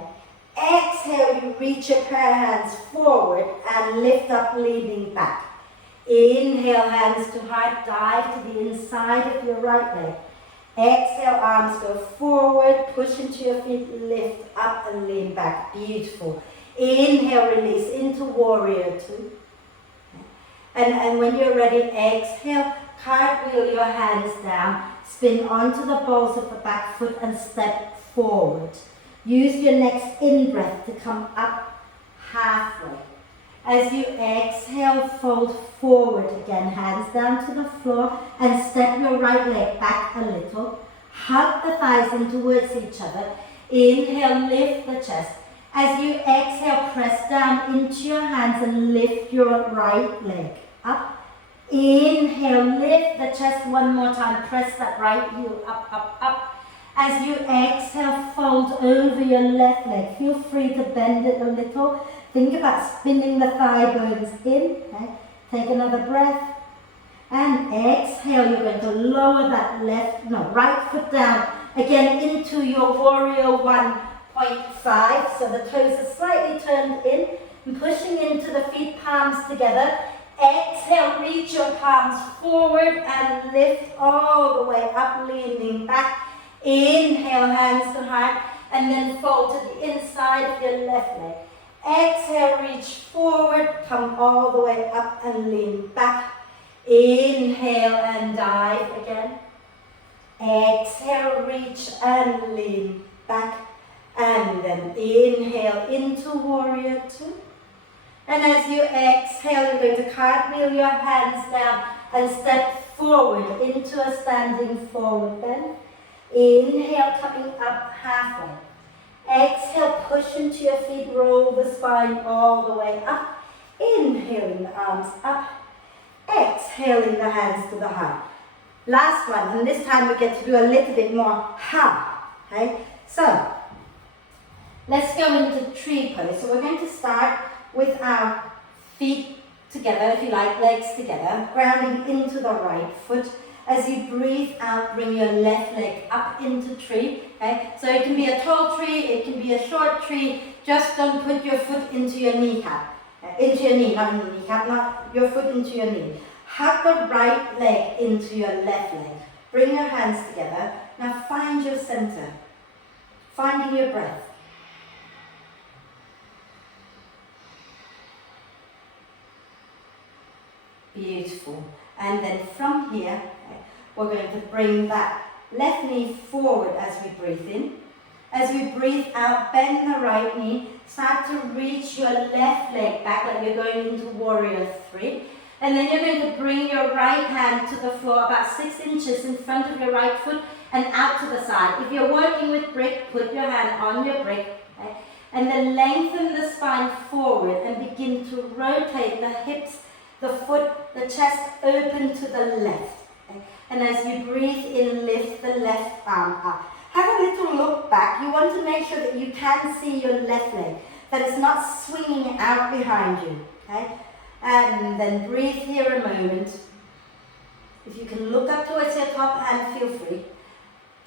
Exhale, you reach your prayer hands forward and lift up, leaning back. Inhale, hands to heart, dive to the inside of your right leg. Exhale, arms go forward, push into your feet, lift up and lean back. Beautiful. Inhale, release into warrior 2. And when you're ready, exhale, cartwheel your hands down, spin onto the balls of the back foot and step forward. Use your next in-breath to come up halfway. As you exhale, fold forward again, hands down to the floor and step your right leg back a little. Hug the thighs in towards each other. Inhale, lift the chest. As you exhale, press down into your hands and lift your right leg up. Inhale, lift the chest one more time. Press that right heel up, up, up. As you exhale, fold over your left leg. Feel free to bend it a little. Think about spinning the thigh bones in. Okay? Take another breath. And exhale, you're going to lower that right foot down. Again, into your warrior 1.5. So the toes are slightly turned in. And pushing into the feet, palms together. Exhale, reach your palms forward and lift all the way up, leaning back. Inhale, hands to heart, and then fold to the inside of your left leg. Exhale, reach forward, come all the way up and lean back. Inhale and dive again. Exhale, reach and lean back. And then inhale into warrior 2. And as you exhale, you're going to cartwheel your hands down and step forward into a standing forward bend. Inhale, coming up halfway. Exhale, push into your feet, roll the spine all the way up. Inhaling the arms up. Exhaling the hands to the heart. Last one, and this time we get to do a little bit more ha. Okay? So, let's go into tree pose. So we're going to start with our feet together, if you like, legs together, grounding into the right foot. As you breathe out, bring your left leg up into tree. Okay? So it can be a tall tree, it can be a short tree. Just don't put your foot into your kneecap. Into your knee, not your kneecap, not your foot into your knee. Hug the right leg into your left leg. Bring your hands together. Now find your center. Finding your breath. Beautiful. And then from here, we're going to bring that left knee forward as we breathe in. As we breathe out, bend the right knee. Start to reach your left leg back like you're going into warrior 3. And then you're going to bring your right hand to the floor about 6 inches in front of your right foot and out to the side. If you're working with brick, put your hand on your brick. Okay? And then lengthen the spine forward and begin to rotate the hips, the foot, the chest open to the left. Okay? And as you breathe in, lift the left arm up. Have a little look back. You want to make sure that you can see your left leg, that it's not swinging out behind you. Okay? And then breathe here a moment. If you can look up towards your top hand, feel free.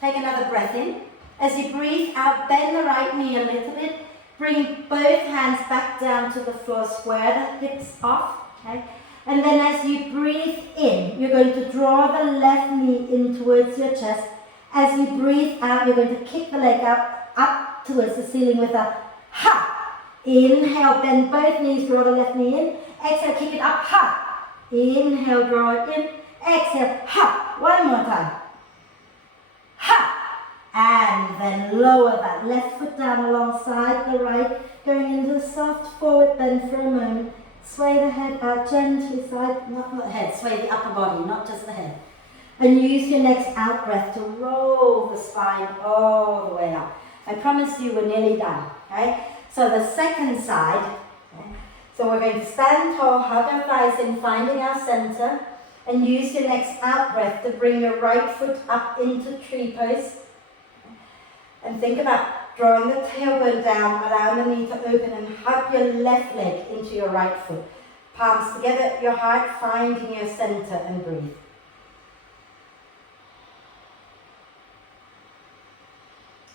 Take another breath in. As you breathe out, bend the right knee a little bit. Bring both hands back down to the floor. Square the hips off. Okay? And then as you breathe in, you're going to draw the left knee in towards your chest. As you breathe out, you're going to kick the leg out, up towards the ceiling with a ha. Inhale, bend both knees, draw the left knee in. Exhale, kick it up, ha. Inhale, draw it in. Exhale, ha. One more time. Ha. And then lower that left foot down alongside the right, going into a soft forward bend for a moment. Sway the head out gently, side, not the head, sway the upper body, not just the head. And use your next out breath to roll the spine all the way up. I promise you we're nearly done, okay? So the second side, okay? So we're going to stand tall, hug our thighs in, finding our center, and use your next out breath to bring your right foot up into tree pose. And think about drawing the tailbone down, allowing the knee to open, and hug your left leg into your right foot. Palms together at your heart, finding your center, and breathe.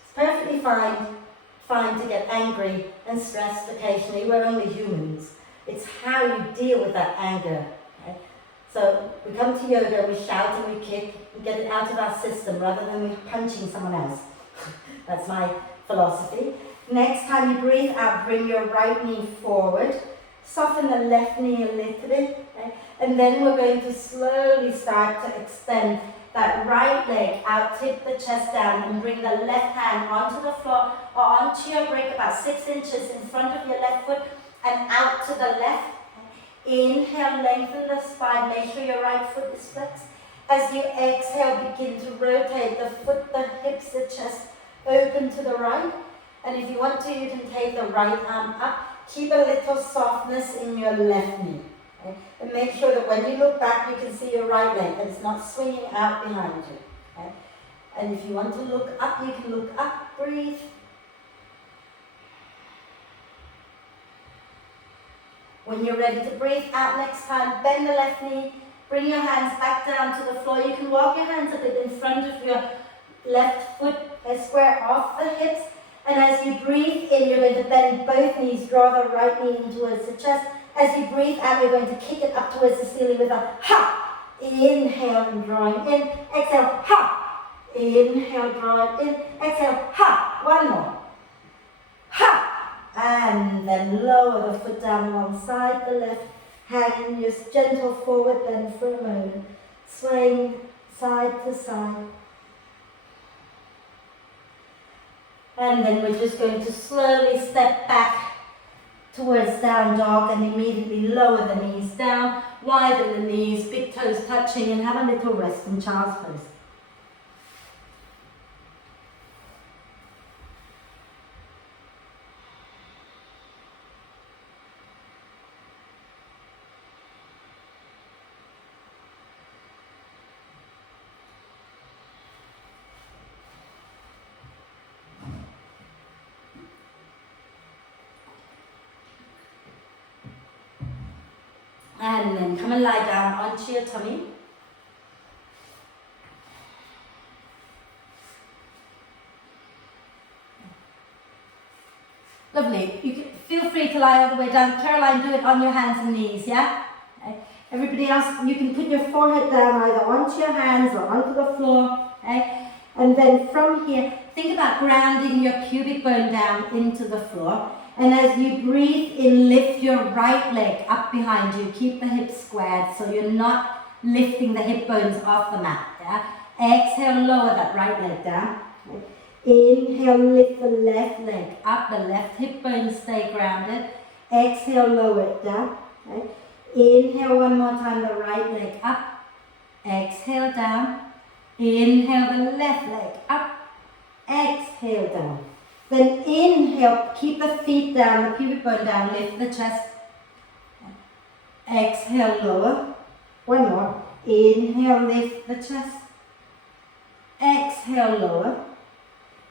It's perfectly fine to get angry and stressed occasionally. We're only humans. It's how you deal with that anger. Okay? So we come to yoga, we shout and we kick, we get it out of our system rather than we punching someone else. That's my philosophy. Next time you breathe out, bring your right knee forward. Soften the left knee a little bit. Okay? And then we're going to slowly start to extend that right leg out, tip the chest down, and bring the left hand onto the floor or onto your brick about 6 inches in front of your left foot and out to the left. Inhale, lengthen the spine, make sure your right foot is flexed. As you exhale, begin to rotate the foot, the hips, the chest open to the right. And if you want to, you can take the right arm up. Keep a little softness in your left knee. Okay? And make sure that when you look back, you can see your right leg and it's not swinging out behind you. Okay? And if you want to look up, you can look up, breathe. When you're ready to breathe out next time, bend the left knee, bring your hands back down to the floor. You can walk your hands a bit in front of your left foot, square off the hips. And as you breathe in, you're going to bend both knees, draw the right knee in towards the chest. As you breathe out, you're going to kick it up towards the ceiling with a ha. Inhale and drawing in. Exhale, ha. Inhale, draw it in. Exhale, ha. One more. Ha. And then lower the foot down alongside the left. Hanging just gentle forward bend for a moment. Swaying side to side. And then we're just going to slowly step back towards down dog and immediately lower the knees down, widen the knees, big toes touching, and have a little rest in child's pose. And then come and lie down onto your tummy. Lovely. You can feel free to lie all the way down. Caroline, do it on your hands and knees, yeah? Okay. Everybody else, you can put your forehead down either onto your hands or onto the floor. Okay? And then from here, think about grounding your pubic bone down into the floor. And as you breathe in, lift your right leg up behind you. Keep the hips squared so you're not lifting the hip bones off the mat. Yeah? Exhale, lower that right leg down. Okay. Inhale, lift the left leg up. The left hip bones stay grounded. Exhale, lower it down. Okay. Inhale one more time, the right leg up. Exhale down. Inhale the left leg up. Exhale down. Then inhale, keep the feet down, the pubic bone down, lift the chest. Exhale, lower. One more. Inhale, lift the chest. Exhale, lower.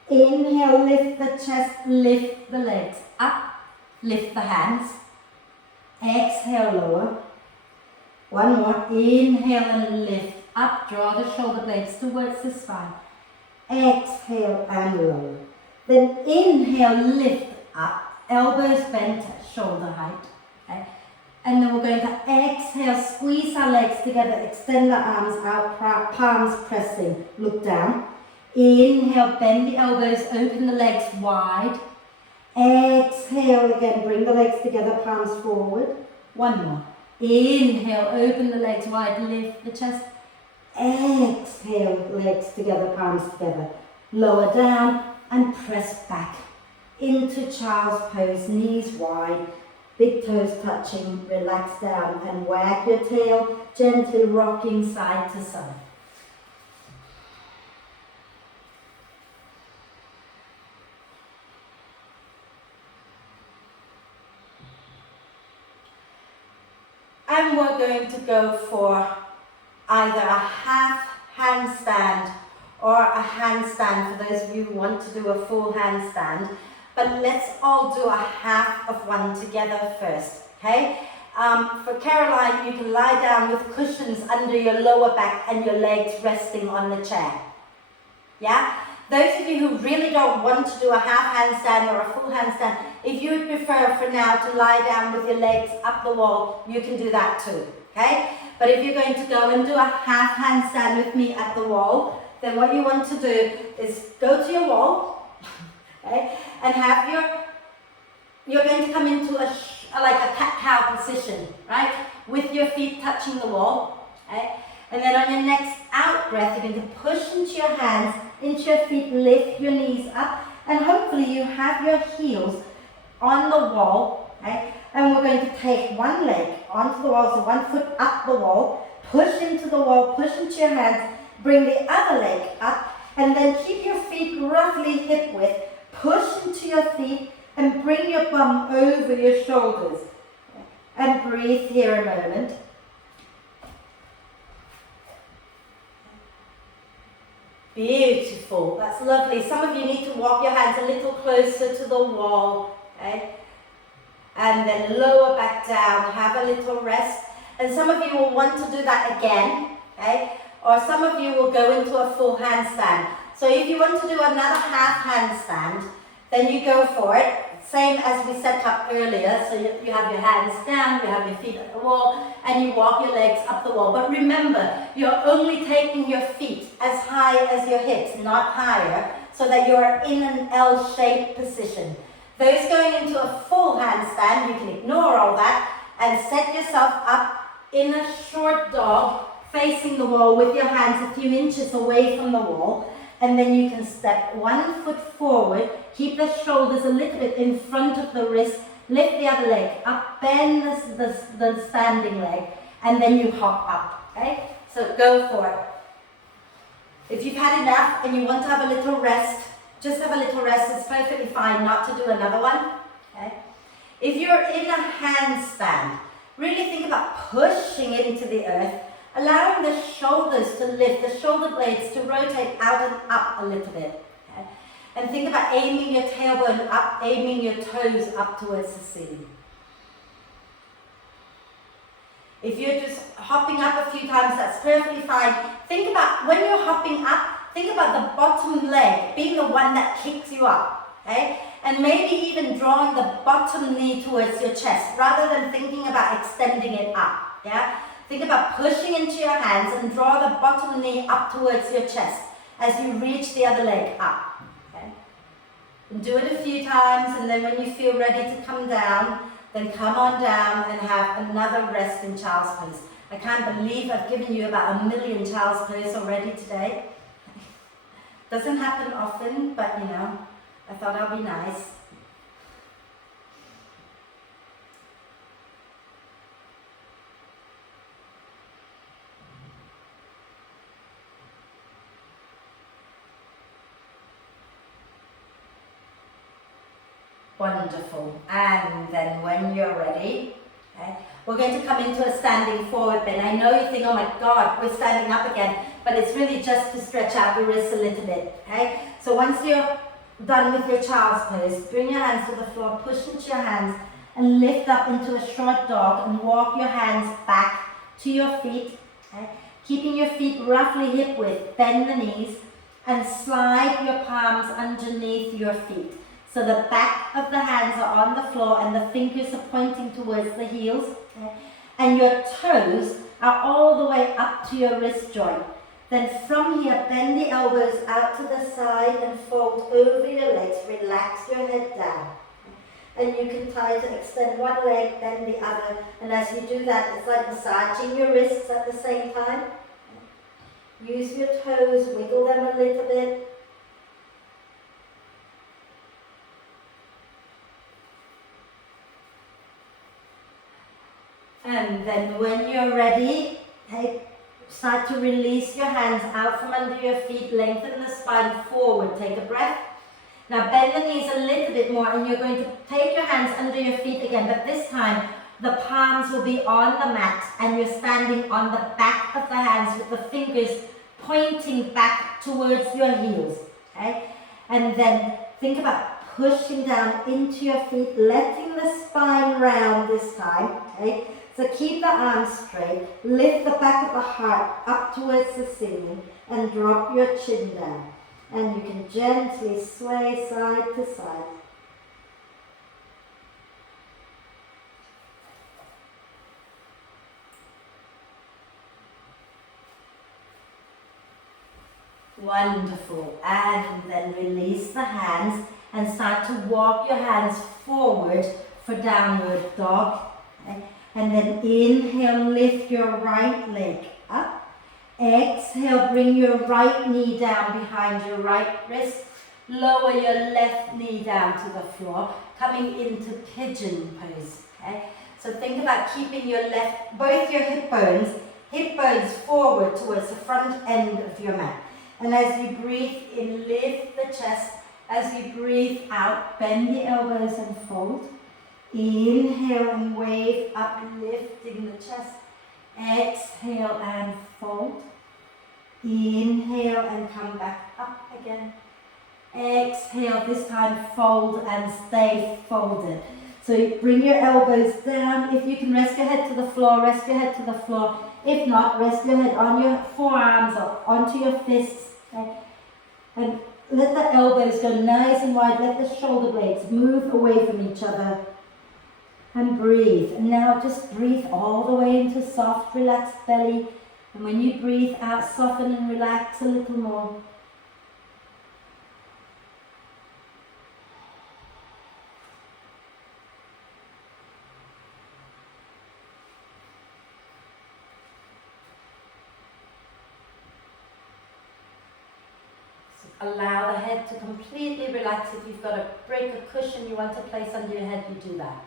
Inhale, lift the chest, lift the legs up, lift the hands. Exhale, lower. One more. Inhale and lift up, draw the shoulder blades towards the spine. Exhale and lower. Then inhale, lift up, elbows bent at shoulder height. Okay? And then we're going to exhale, squeeze our legs together, extend the arms out, palms pressing, look down. Inhale, bend the elbows, open the legs wide. Exhale again, bring the legs together, palms forward. One more. Inhale, open the legs wide, lift the chest. Exhale, legs together, palms together. Lower down and press back into child's pose, knees wide, big toes touching, relax down and wag your tail, gently rocking side to side. And we're going to go for either a half handstand or a handstand for those of you who want to do a full handstand. But let's all do a half of one together first, okay? For Caroline, you can lie down with cushions under your lower back and your legs resting on the chair. Yeah? Those of you who really don't want to do a half handstand or a full handstand, if you would prefer for now to lie down with your legs up the wall, you can do that too, okay? But if you're going to go and do a half handstand with me at the wall, then what you want to do is go to your wall, okay, and have you're going to come into like a cat-cow position, right, with your feet touching the wall, okay? And then on your next out breath, you're going to push into your hands, into your feet, lift your knees up, and hopefully you have your heels on the wall, okay? And we're going to take one leg onto the wall, so one foot up the wall, push into the wall, push into your hands, bring the other leg up, and then keep your feet roughly hip width, push into your feet, and bring your bum over your shoulders. And breathe here a moment. Beautiful, that's lovely. Some of you need to walk your hands a little closer to the wall, okay? And then lower back down, have a little rest. And some of you will want to do that again, okay? Or some of you will go into a full handstand. So if you want to do another half handstand, then you go for it. Same as we set up earlier. So you have your hands down, you have your feet at the wall, and you walk your legs up the wall. But remember, you're only taking your feet as high as your hips, not higher, so that you're in an L-shaped position. Those going into a full handstand, you can ignore all that and set yourself up in a short dog facing the wall with your hands a few inches away from the wall. And then you can step one foot forward, keep the shoulders a little bit in front of the wrist, lift the other leg up, bend the standing leg, and then you hop up, okay? So go for it. If you've had enough and you want to have a little rest, just have a little rest. It's perfectly fine not to do another one, okay? If you're in a handstand, really think about pushing it into the earth, allowing the shoulders to lift, the shoulder blades to rotate out and up a little bit. Okay? And think about aiming your tailbone up, aiming your toes up towards the ceiling. If you're just hopping up a few times, that's perfectly fine. Think about, when you're hopping up, think about the bottom leg being the one that kicks you up. Okay? And maybe even drawing the bottom knee towards your chest, rather than thinking about extending it up. Yeah? Think about pushing into your hands and draw the bottom knee up towards your chest as you reach the other leg up. Okay? And do it a few times, and then when you feel ready to come down, then come on down and have another rest in child's pose. I can't believe I've given you about 1 million child's pose already today. Doesn't happen often, but you know, I thought I'd be nice. Wonderful. And then when you're ready, okay, we're going to come into a standing forward bend. I know you think, oh my God, we're standing up again, but it's really just to stretch out the wrists a little bit, okay? So once you're done with your child's pose, bring your hands to the floor, push into your hands, and lift up into a short dog and walk your hands back to your feet, okay? Keeping your feet roughly hip width, bend the knees, and slide your palms underneath your feet. So the back of the hands are on the floor and the fingers are pointing towards the heels. Okay? And your toes are all the way up to your wrist joint. Then from here, bend the elbows out to the side and fold over your legs. Relax your head down. And you can try to extend one leg, bend the other. And as you do that, it's like massaging your wrists at the same time. Use your toes, wiggle them a little bit. And then when you're ready, okay, start to release your hands out from under your feet, lengthen the spine forward, take a breath. Now bend the knees a little bit more and you're going to take your hands under your feet again, but this time the palms will be on the mat and you're standing on the back of the hands with the fingers pointing back towards your heels, okay? And then think about pushing down into your feet, letting the spine round this time, okay? So keep the arms straight, lift the back of the heart up towards the ceiling and drop your chin down. And you can gently sway side to side. Wonderful. And then release the hands and start to walk your hands forward for downward dog. Okay? And then inhale, lift your right leg up. Exhale, bring your right knee down behind your right wrist. Lower your left knee down to the floor, coming into pigeon pose. Okay? So think about keeping your both your hip bones forward towards the front end of your mat. And as you breathe in, lift the chest. As you breathe out, bend the elbows and fold. Inhale and wave up, lifting the chest. Exhale and fold. Inhale and come back up again. Exhale, this time fold and stay folded. So you bring your elbows down. If you can rest your head to the floor, rest your head to the floor. If not, rest your head on your forearms or onto your fists. Okay? And let the elbows go nice and wide. Let the shoulder blades move away from each other. And breathe. And now just breathe all the way into soft, relaxed belly. And when you breathe out, soften and relax a little more. Allow the head to completely relax. If you've got a break, a cushion you want to place under your head, you do that.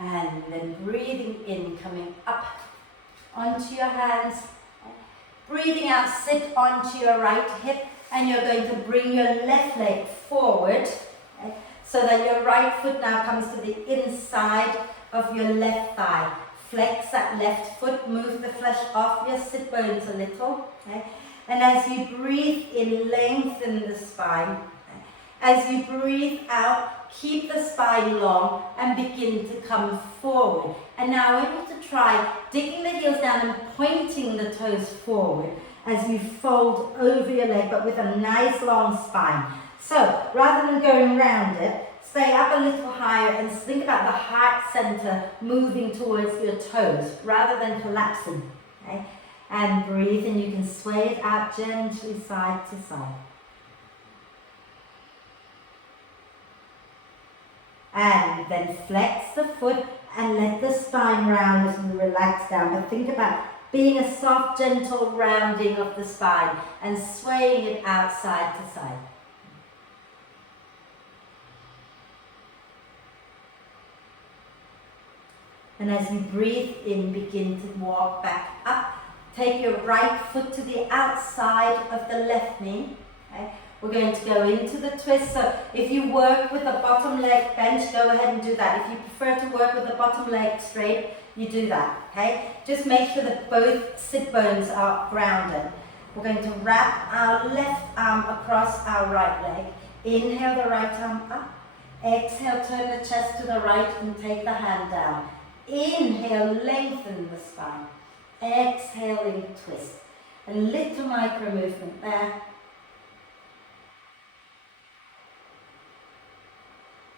And then breathing in, coming up onto your hands. Breathing out, sit onto your right hip. And you're going to bring your left leg forward, okay, so that your right foot now comes to the inside of your left thigh. Flex that left foot, move the flesh off your sit bones a little. Okay? And as you breathe in, lengthen the spine. Okay? As you breathe out, keep the spine long and begin to come forward. And now I want you to try digging the heels down and pointing the toes forward as you fold over your leg, but with a nice long spine. So rather than going round it, stay up a little higher and think about the heart center moving towards your toes rather than collapsing. Okay? And breathe, and you can sway it out gently side to side. And then flex the foot and let the spine round as you relax down. But think about being a soft, gentle rounding of the spine and swaying it out side to side. And as you breathe in, begin to walk back up. Take your right foot to the outside of the left knee. Okay? We're going to go into the twist. So if you work with the bottom leg bent, go ahead and do that. If you prefer to work with the bottom leg straight, you do that. Okay? Just make sure that both sit bones are grounded. We're going to wrap our left arm across our right leg. Inhale the right arm up. Exhale, turn the chest to the right and take the hand down. Inhale, lengthen the spine. Exhaling, twist. A little micro movement there.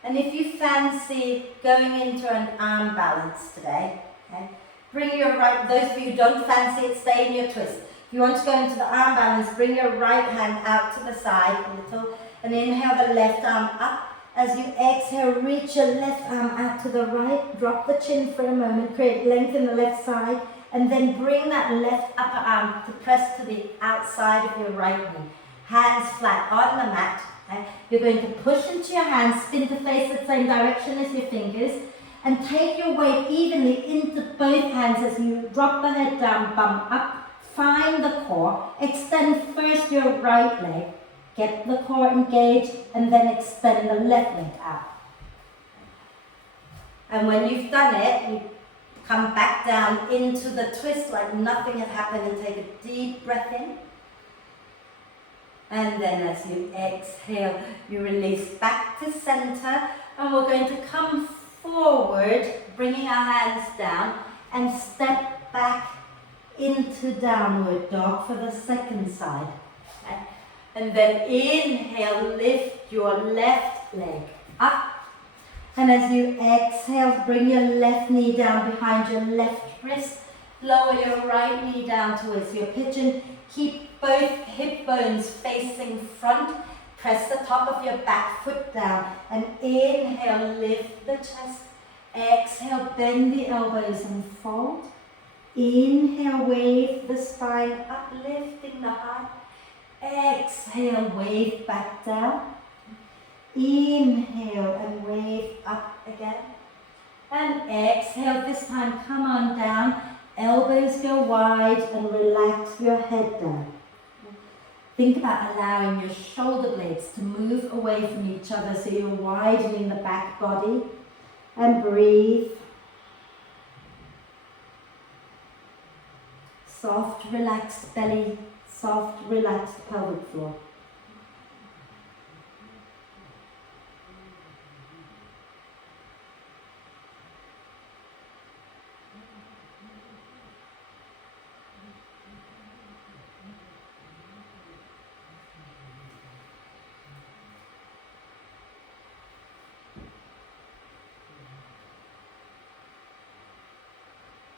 And if you fancy going into an arm balance today, okay, bring your right, those of you who don't fancy it, stay in your twist. If you want to go into the arm balance, bring your right hand out to the side a little and inhale the left arm up. As you exhale, reach your left arm out to the right, drop the chin for a moment, create length in the left side, and then bring that left upper arm to press to the outside of your right knee. Hands flat on the mat. Okay? You're going to push into your hands, spin to face the same direction as your fingers, and take your weight evenly into both hands as you drop the head down, bum up, find the core, extend first your right leg, get the core engaged, and then extend the left leg out. And when you've done it, you come back down into the twist like nothing had happened and take a deep breath in. And then as you exhale, you release back to center, and we're going to come forward, bringing our hands down, and step back into downward dog for the second side. Okay? And then inhale, lift your left leg up. And as you exhale, bring your left knee down behind your left wrist. Lower your right knee down towards your pigeon. Keep both hip bones facing front. Press the top of your back foot down. And inhale, lift the chest. Exhale, bend the elbows and fold. Inhale, wave the spine up, lifting the heart. Exhale, wave back down. Inhale and wave up again. And exhale, this time come on down. Elbows go wide and relax your head down. Think about allowing your shoulder blades to move away from each other so you're widening the back body. And breathe. Soft, relaxed belly, soft, relaxed pelvic floor.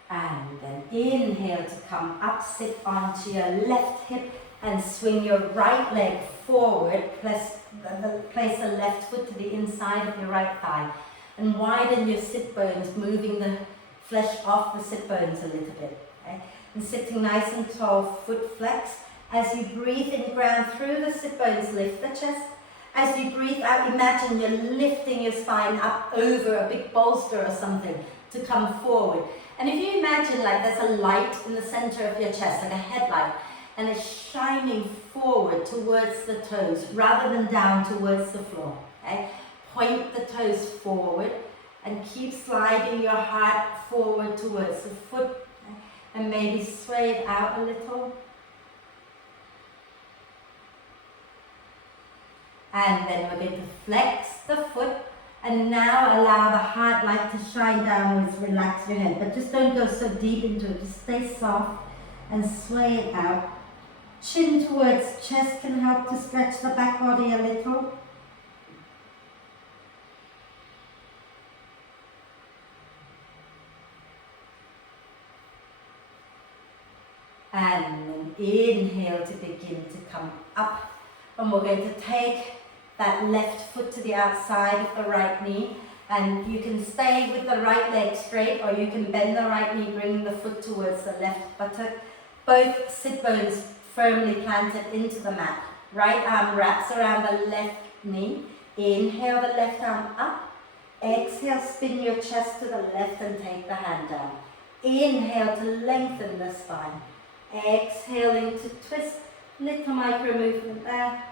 And then inhale to come up, sit onto your left hip and swing your right leg forward. Place the left foot to the inside of your right thigh and widen your sit bones, moving the flesh off the sit bones a little bit. Okay? And sitting nice and tall, foot flex. As you breathe in, ground through the sit bones, lift the chest. As you breathe out, imagine you're lifting your spine up over a big bolster or something to come forward. And if you imagine like there's a light in the center of your chest, like a headlight, and it's shining forward towards the toes rather than down towards the floor. Okay? Point the toes forward and keep sliding your heart forward towards the foot, okay? And maybe sway it out a little. And then we're going to flex the foot. And now allow the heart light to shine downwards, relax your head. But just don't go so deep into it. Just stay soft and sway it out. Chin towards chest can help to stretch the back body a little. And then inhale to begin to come up. And we're going to take that left foot to the outside of the right knee, and you can stay with the right leg straight, or you can bend the right knee, bringing the foot towards the left buttock. Both sit bones firmly planted into the mat. Right arm wraps around the left knee. Inhale the left arm up. Exhale, spin your chest to the left and take the hand down. Inhale to lengthen the spine. Exhaling to twist, little micro movement there.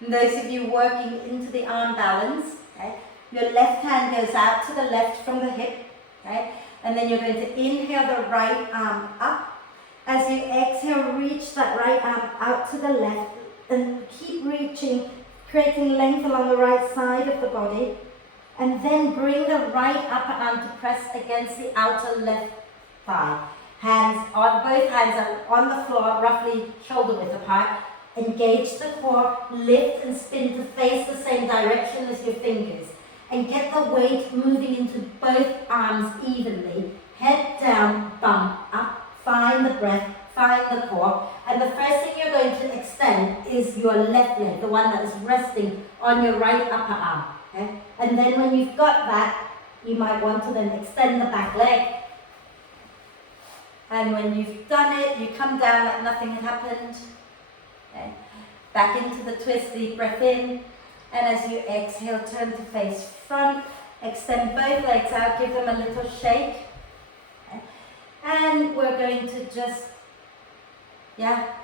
And those of you working into the arm balance, okay, your left hand goes out to the left from the hip, okay, and then you're going to inhale the right arm up. As you exhale, reach that right arm out to the left and keep reaching, creating length along the right side of the body. And then bring the right upper arm to press against the outer left thigh. Both hands are on the floor, roughly shoulder width apart. Engage the core, lift and spin to face the same direction as your fingers. And get the weight moving into both arms evenly. Head down, bump up, find the breath, find the core. And the first thing you're going to extend is your left leg, the one that is resting on your right upper arm. Okay? And then when you've got that, you might want to then extend the back leg. And when you've done it, you come down like nothing had happened. Okay? Back into the twist, deep breath in. And as you exhale, turn to face front. Extend both legs out, give them a little shake. Okay? And we're going to just,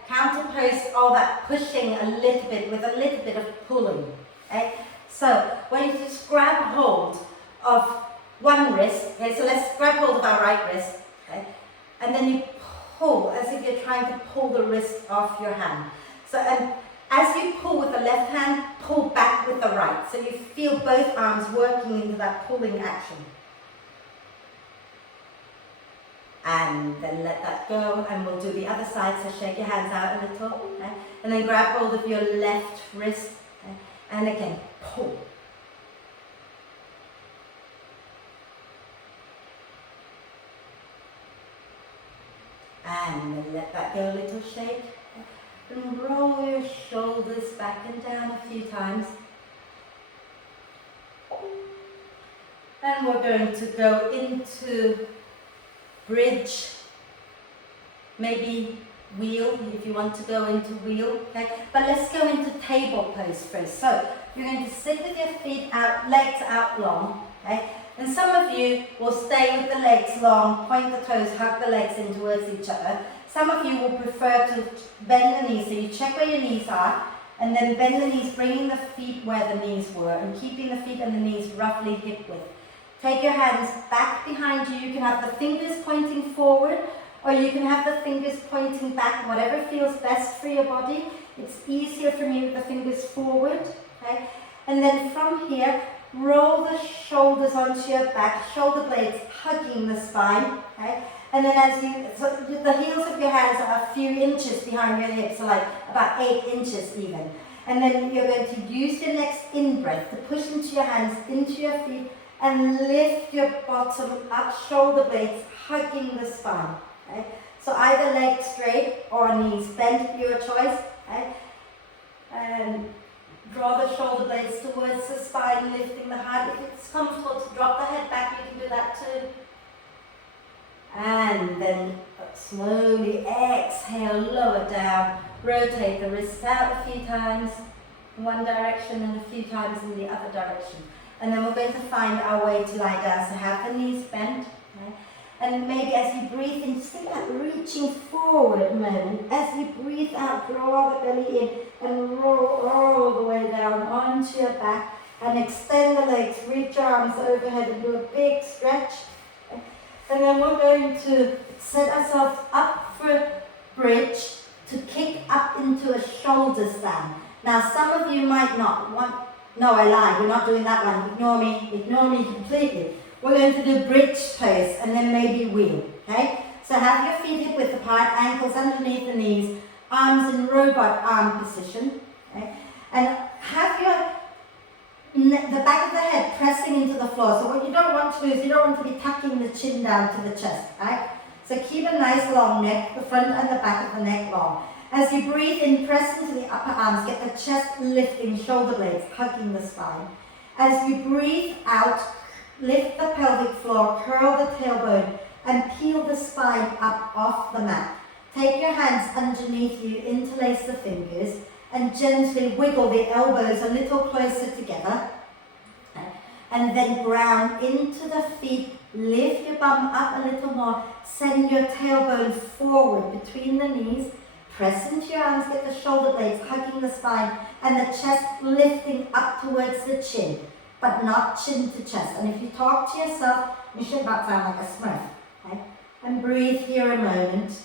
counterpost all that pushing a little bit with a little bit of pulling. Okay? So, when you just grab hold of one wrist, okay, so let's grab hold of our right wrist, okay, and then you pull as if you're trying to pull the wrist off your hand. So, and as you pull with the left hand, pull back with the right. So you feel both arms working into that pulling action. And then let that go, and we'll do the other side, so shake your hands out a little, okay, and then grab hold of your left wrist, okay, and again, pull. And then let that go a little shake. And roll your shoulders back and down a few times. And we're going to go into bridge, maybe wheel if you want to go into wheel, okay? But let's go into table pose first. So you're going to sit with your feet out, legs out long, okay? And some of you will stay with the legs long, point the toes, hug the legs in towards each other. Some of you will prefer to bend the knees, so you check where your knees are, and then bend the knees, bringing the feet where the knees were, and keeping the feet and the knees roughly hip width. Take your hands back behind you. You can have the fingers pointing forward, or you can have the fingers pointing back, whatever feels best for your body. It's easier for me with the fingers forward, okay? And then from here, roll the shoulders onto your back, shoulder blades hugging the spine, okay? And then so the heels of your hands are a few inches behind your hips, so like about 8 inches even. And then you're going to use your next in-breath to push into your hands, into your feet, and lift your bottom up, shoulder blades hugging the spine. Okay? So either leg straight or knees bent, your choice. Okay? And draw the shoulder blades towards the spine, lifting the heart. If it's comfortable to drop the head back, you can do that too. And then slowly exhale, lower down, rotate the wrists out a few times in one direction and a few times in the other direction. And then we're going to find our way to lie down. So have the knees bent. Okay? And maybe as you breathe in, just think about reaching forward a moment. As you breathe out, draw the belly in and roll all the way down onto your back. And extend the legs, reach your arms overhead and do a big stretch. Okay? And then we're going to set ourselves up for bridge to kick up into a shoulder stand. Now some of you might not want. No, I lied, we're not doing that one. Ignore me completely. We're going to do bridge pose and then maybe wheel, okay? So have your feet hip width apart, ankles underneath the knees, arms in robot arm position, okay? And have the back of the head pressing into the floor. So what you don't want to do is you don't want to be tucking the chin down to the chest, right? So keep a nice long neck, the front and the back of the neck long. As you breathe in, press into the upper arms, get the chest lifting, shoulder blades hugging the spine. As you breathe out, lift the pelvic floor, curl the tailbone, and peel the spine up off the mat. Take your hands underneath you, interlace the fingers, and gently wiggle the elbows a little closer together. and then ground into the feet. Lift your bum up a little more. Send your tailbone forward between the knees. Press into your arms, get the shoulder blades hugging the spine, and the chest lifting up towards the chin, but not chin to chest. And if you talk to yourself, you should not sound like a smurf. Okay? And breathe here a moment.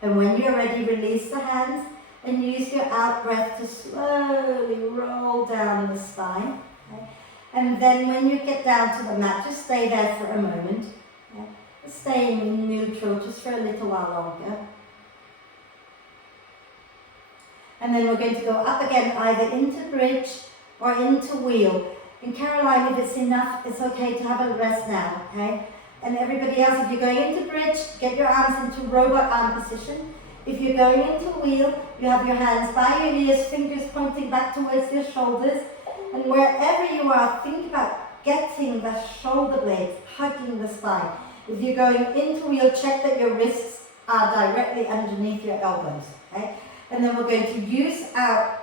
And when you're ready, release the hands and use your out breath to slowly roll down the spine. Okay? And then when you get down to the mat, just stay there for a moment. Okay? Staying neutral just for a little while longer. And then we're going to go up again, either into bridge or into wheel. In Caroline, if it's enough, it's okay to have a rest now, okay? And everybody else, if you're going into bridge, get your arms into robot arm position. If you're going into wheel, you have your hands by your ears, fingers pointing back towards your shoulders. And wherever you are, think about getting the shoulder blades hugging the spine. If you're going into wheel, check that your wrists are directly underneath your elbows, okay? And then we're going to use our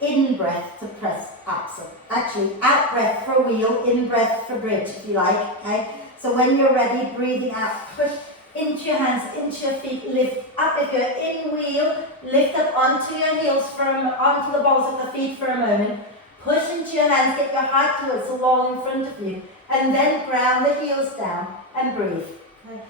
in-breath to press up. So actually, out-breath for wheel, in-breath for bridge, if you like, okay? So when you're ready, breathing out, push into your hands, into your feet, lift up. If you're in wheel, lift up onto your heels, onto the balls of the feet for a moment. Push into your hands, get your heart towards the wall in front of you, and then ground the heels down and breathe. Okay?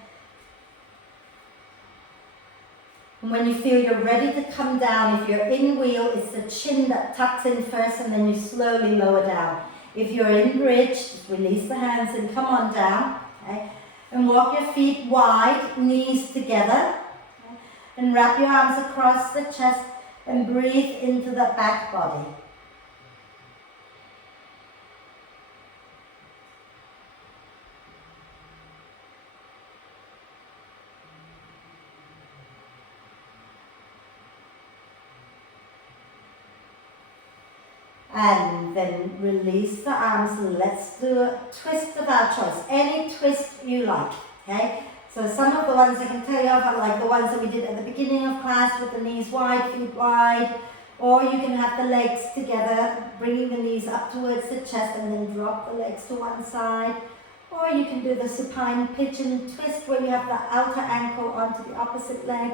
And when you feel you're ready to come down, if you're in wheel, it's the chin that tucks in first and then you slowly lower down. If you're in bridge, just release the hands and come on down. Okay? And walk your feet wide, knees together. Okay? And wrap your arms across the chest and breathe into the back body. And then release the arms. Let's do a twist of our choice. Any twist you like, okay? So some of the ones I can tell you of are like the ones that we did at the beginning of class with the knees wide, feet wide. Or you can have the legs together, bringing the knees up towards the chest and then drop the legs to one side. Or you can do the supine pigeon twist where you have the outer ankle onto the opposite leg.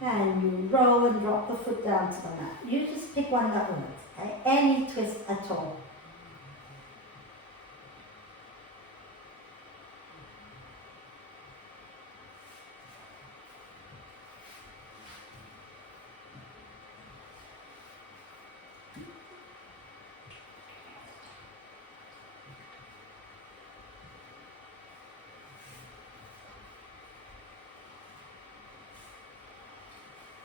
And you roll and drop the foot down to the mat. You just pick one that works. Okay? Any twist at all.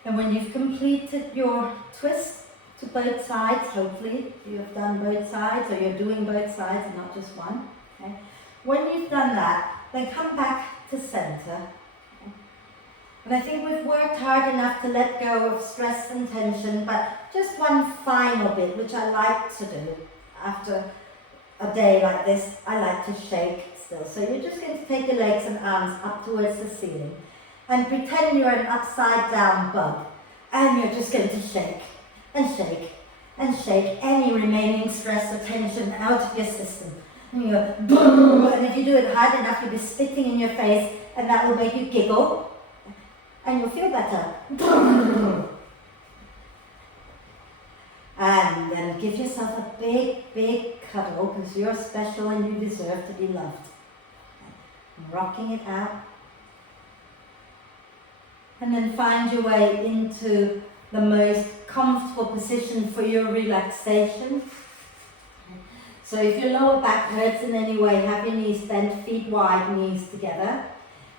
And when you've completed your twist to both sides, hopefully you have done both sides or you're doing both sides and not just one. Okay? When you've done that, then come back to center. Okay? And I think we've worked hard enough to let go of stress and tension, but just one final bit, which I like to do after a day like this, I like to shake still. So you're just going to take your legs and arms up towards the ceiling and pretend you're an upside down bug. And you're just going to shake and shake and shake any remaining stress or tension out of your system. And you go, boom, and if you do it hard enough, you'll be spitting in your face and that will make you giggle and you'll feel better. And then give yourself a big, big cuddle because you're special and you deserve to be loved. Rocking it out. And then find your way into the most comfortable position for your relaxation. So if your lower back hurts in any way, have your knees bent, feet wide, knees together.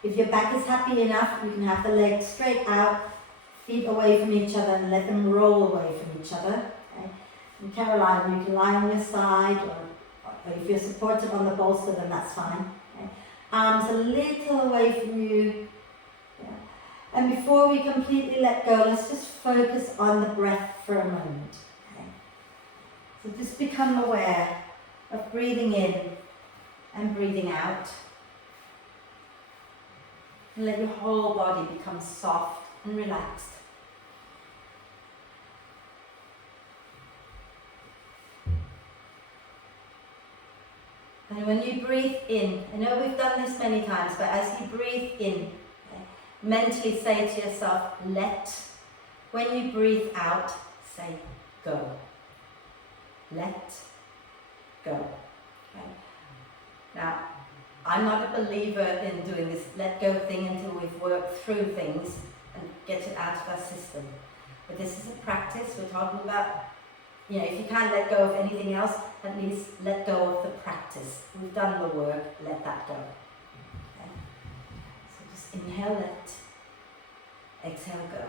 If your back is happy enough, you can have the legs straight out, feet away from each other and let them roll away from each other. Okay? And Caroline, you can lie on your side or if you're supported on the bolster, then that's fine. Okay? Arms a little away from you. And before we completely let go, let's just focus on the breath for a moment. Okay? So just become aware of breathing in and breathing out. And let your whole body become soft and relaxed. And when you breathe in, I know we've done this many times, but as you breathe in, okay, mentally say to yourself, let. When you breathe out, say, go. Let go. Okay? Now, I'm not a believer in doing this let go thing until we've worked through things and get it out of our system. But this is a practice. We're talking about, if you can't let go of anything else, at least let go of the practice. We've done the work, let that go. Okay? So just inhale, let, exhale, go.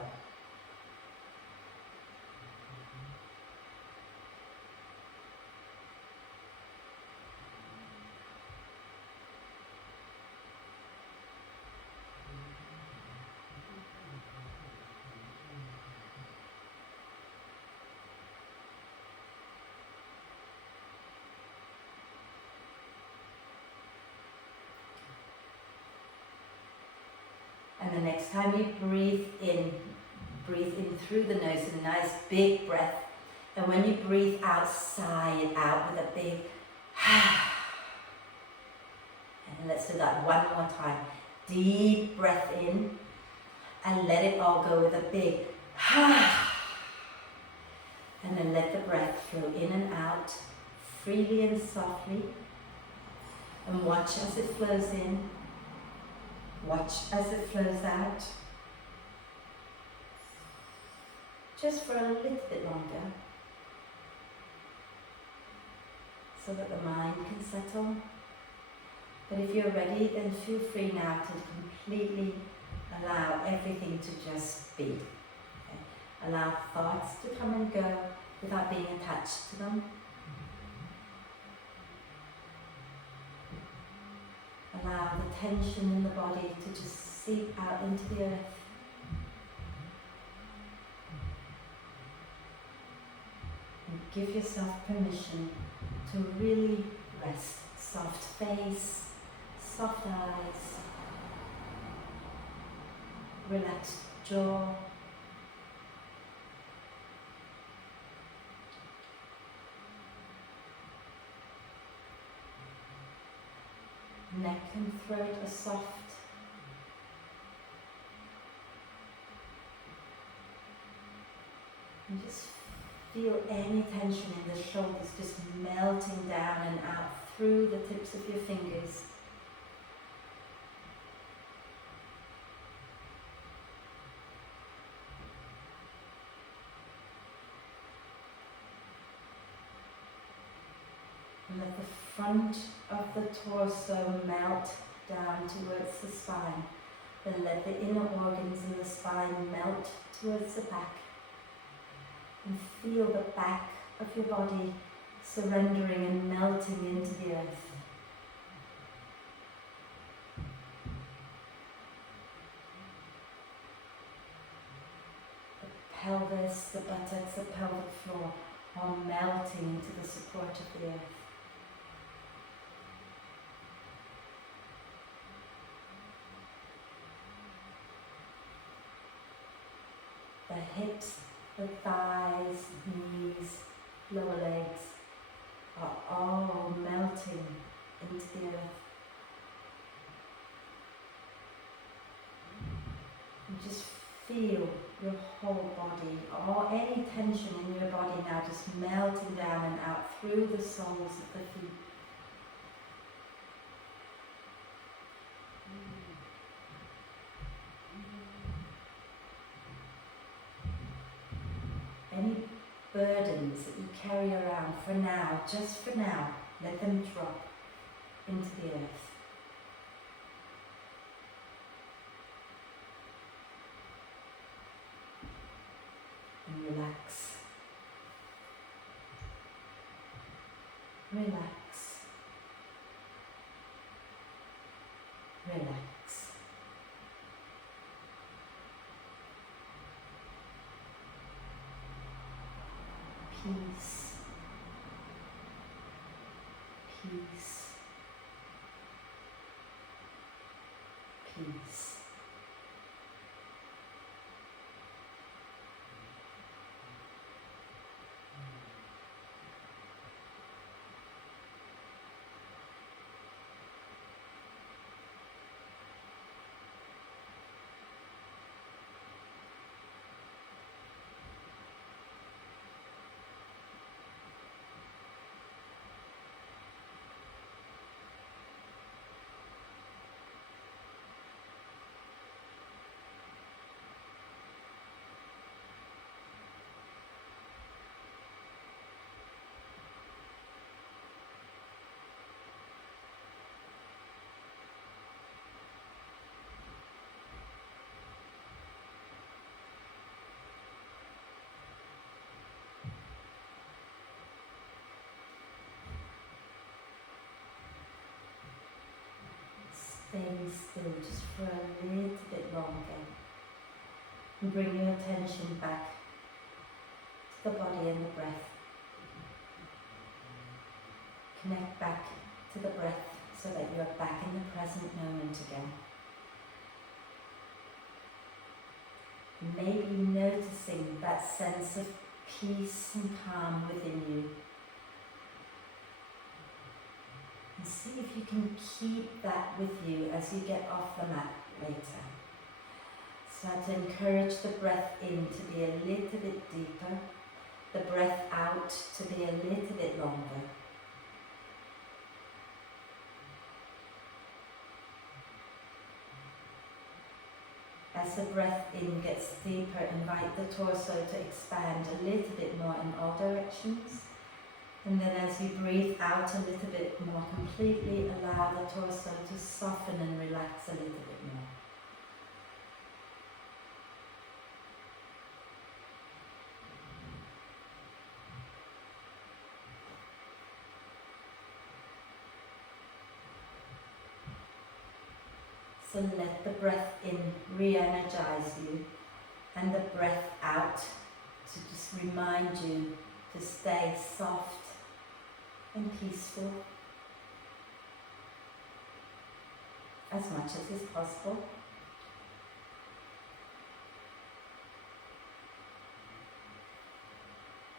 And the next time you breathe in through the nose with a nice big breath. And when you breathe out, sigh it out with a big and let's do that one more time. Deep breath in and let it all go with a big and then let the breath flow in and out freely and softly. And watch as it flows in. Watch as it flows out. Just for a little bit longer. So that the mind can settle. But if you're ready, then feel free now to completely allow everything to just be. Okay? Allow thoughts to come and go without being attached to them. Allow the tension in the body to just seep out into the earth. And give yourself permission to really rest. Soft face, soft eyes, relaxed jaw. Neck and throat are soft. And just feel any tension in the shoulders just melting down and out through the tips of your fingers. And let the front of the torso melt down towards the spine. Then let the inner organs in the spine melt towards the back. And feel the back of your body surrendering and melting into the earth. The pelvis, the buttocks, the pelvic floor are melting into the support of the earth. The hips, the thighs, knees, lower legs are all melting into the earth. And just feel your whole body, or any tension in your body now just melting down and out through the soles of the feet. Any burdens that you carry around for now, just for now, let them drop into the earth. And relax. Relax. Relax. Peace, peace, peace. staying still just for a little bit longer. And bring your attention back to the body and the breath. Connect back to the breath so that you're back in the present moment again. Maybe noticing that sense of peace and calm within you. And see if you can keep that with you as you get off the mat later. Start to encourage the breath in to be a little bit deeper, the breath out to be a little bit longer. As the breath in gets deeper, invite the torso to expand a little bit more in all directions. And then as you breathe out a little bit more completely, allow the torso to soften and relax a little bit more. So let the breath in re-energize you, and the breath out to just remind you to stay soft and peaceful as much as is possible.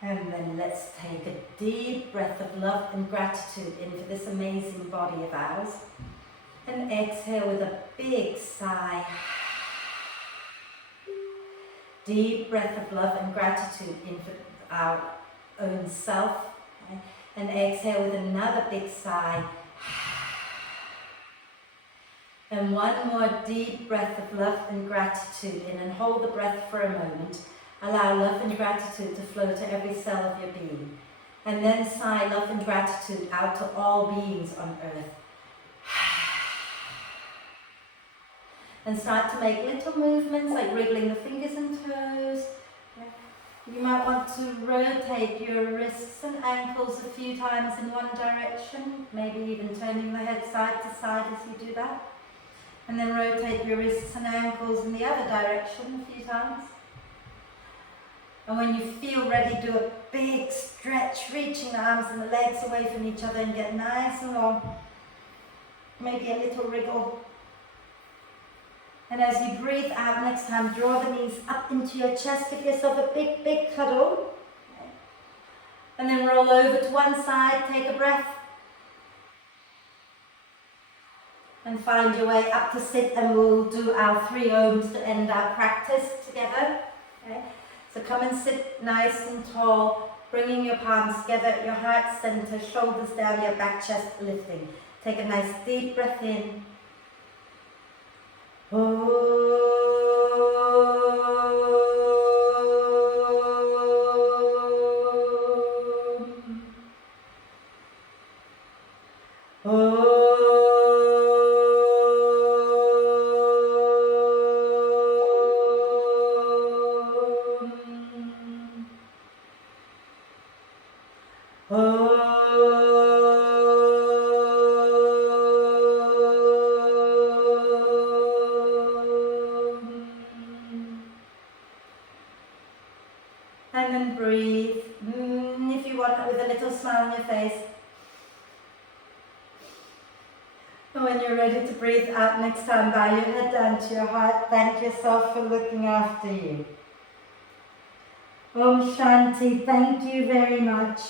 And then let's take a deep breath of love and gratitude into this amazing body of ours. And exhale with a big sigh. Deep breath of love and gratitude into our own self. Okay? And exhale with another big sigh. And one more deep breath of love and gratitude in, and hold the breath for a moment. Allow love and gratitude to flow to every cell of your being. And then sigh love and gratitude out to all beings on earth. And start to make little movements like wriggling the fingers and toes. You might want to rotate your wrists and ankles a few times in one direction, maybe even turning the head side to side as you do that. And then rotate your wrists and ankles in the other direction a few times. And when you feel ready, do a big stretch, reaching the arms and the legs away from each other and get nice and long. Maybe a little wriggle. And as you breathe out next time, draw the knees up into your chest, give yourself a big, big cuddle. Okay. And then roll over to one side, take a breath. And find your way up to sit, and we'll do our 3 ohms to end our practice together. Okay. So come and sit nice and tall, bringing your palms together at your heart center, shoulders down, your back chest lifting. Take a nice deep breath in. And then breathe, if you want, with a little smile on your face. And when you're ready to breathe out next time, bow your head down to your heart. Thank yourself for looking after you. Om Shanti, thank you very much.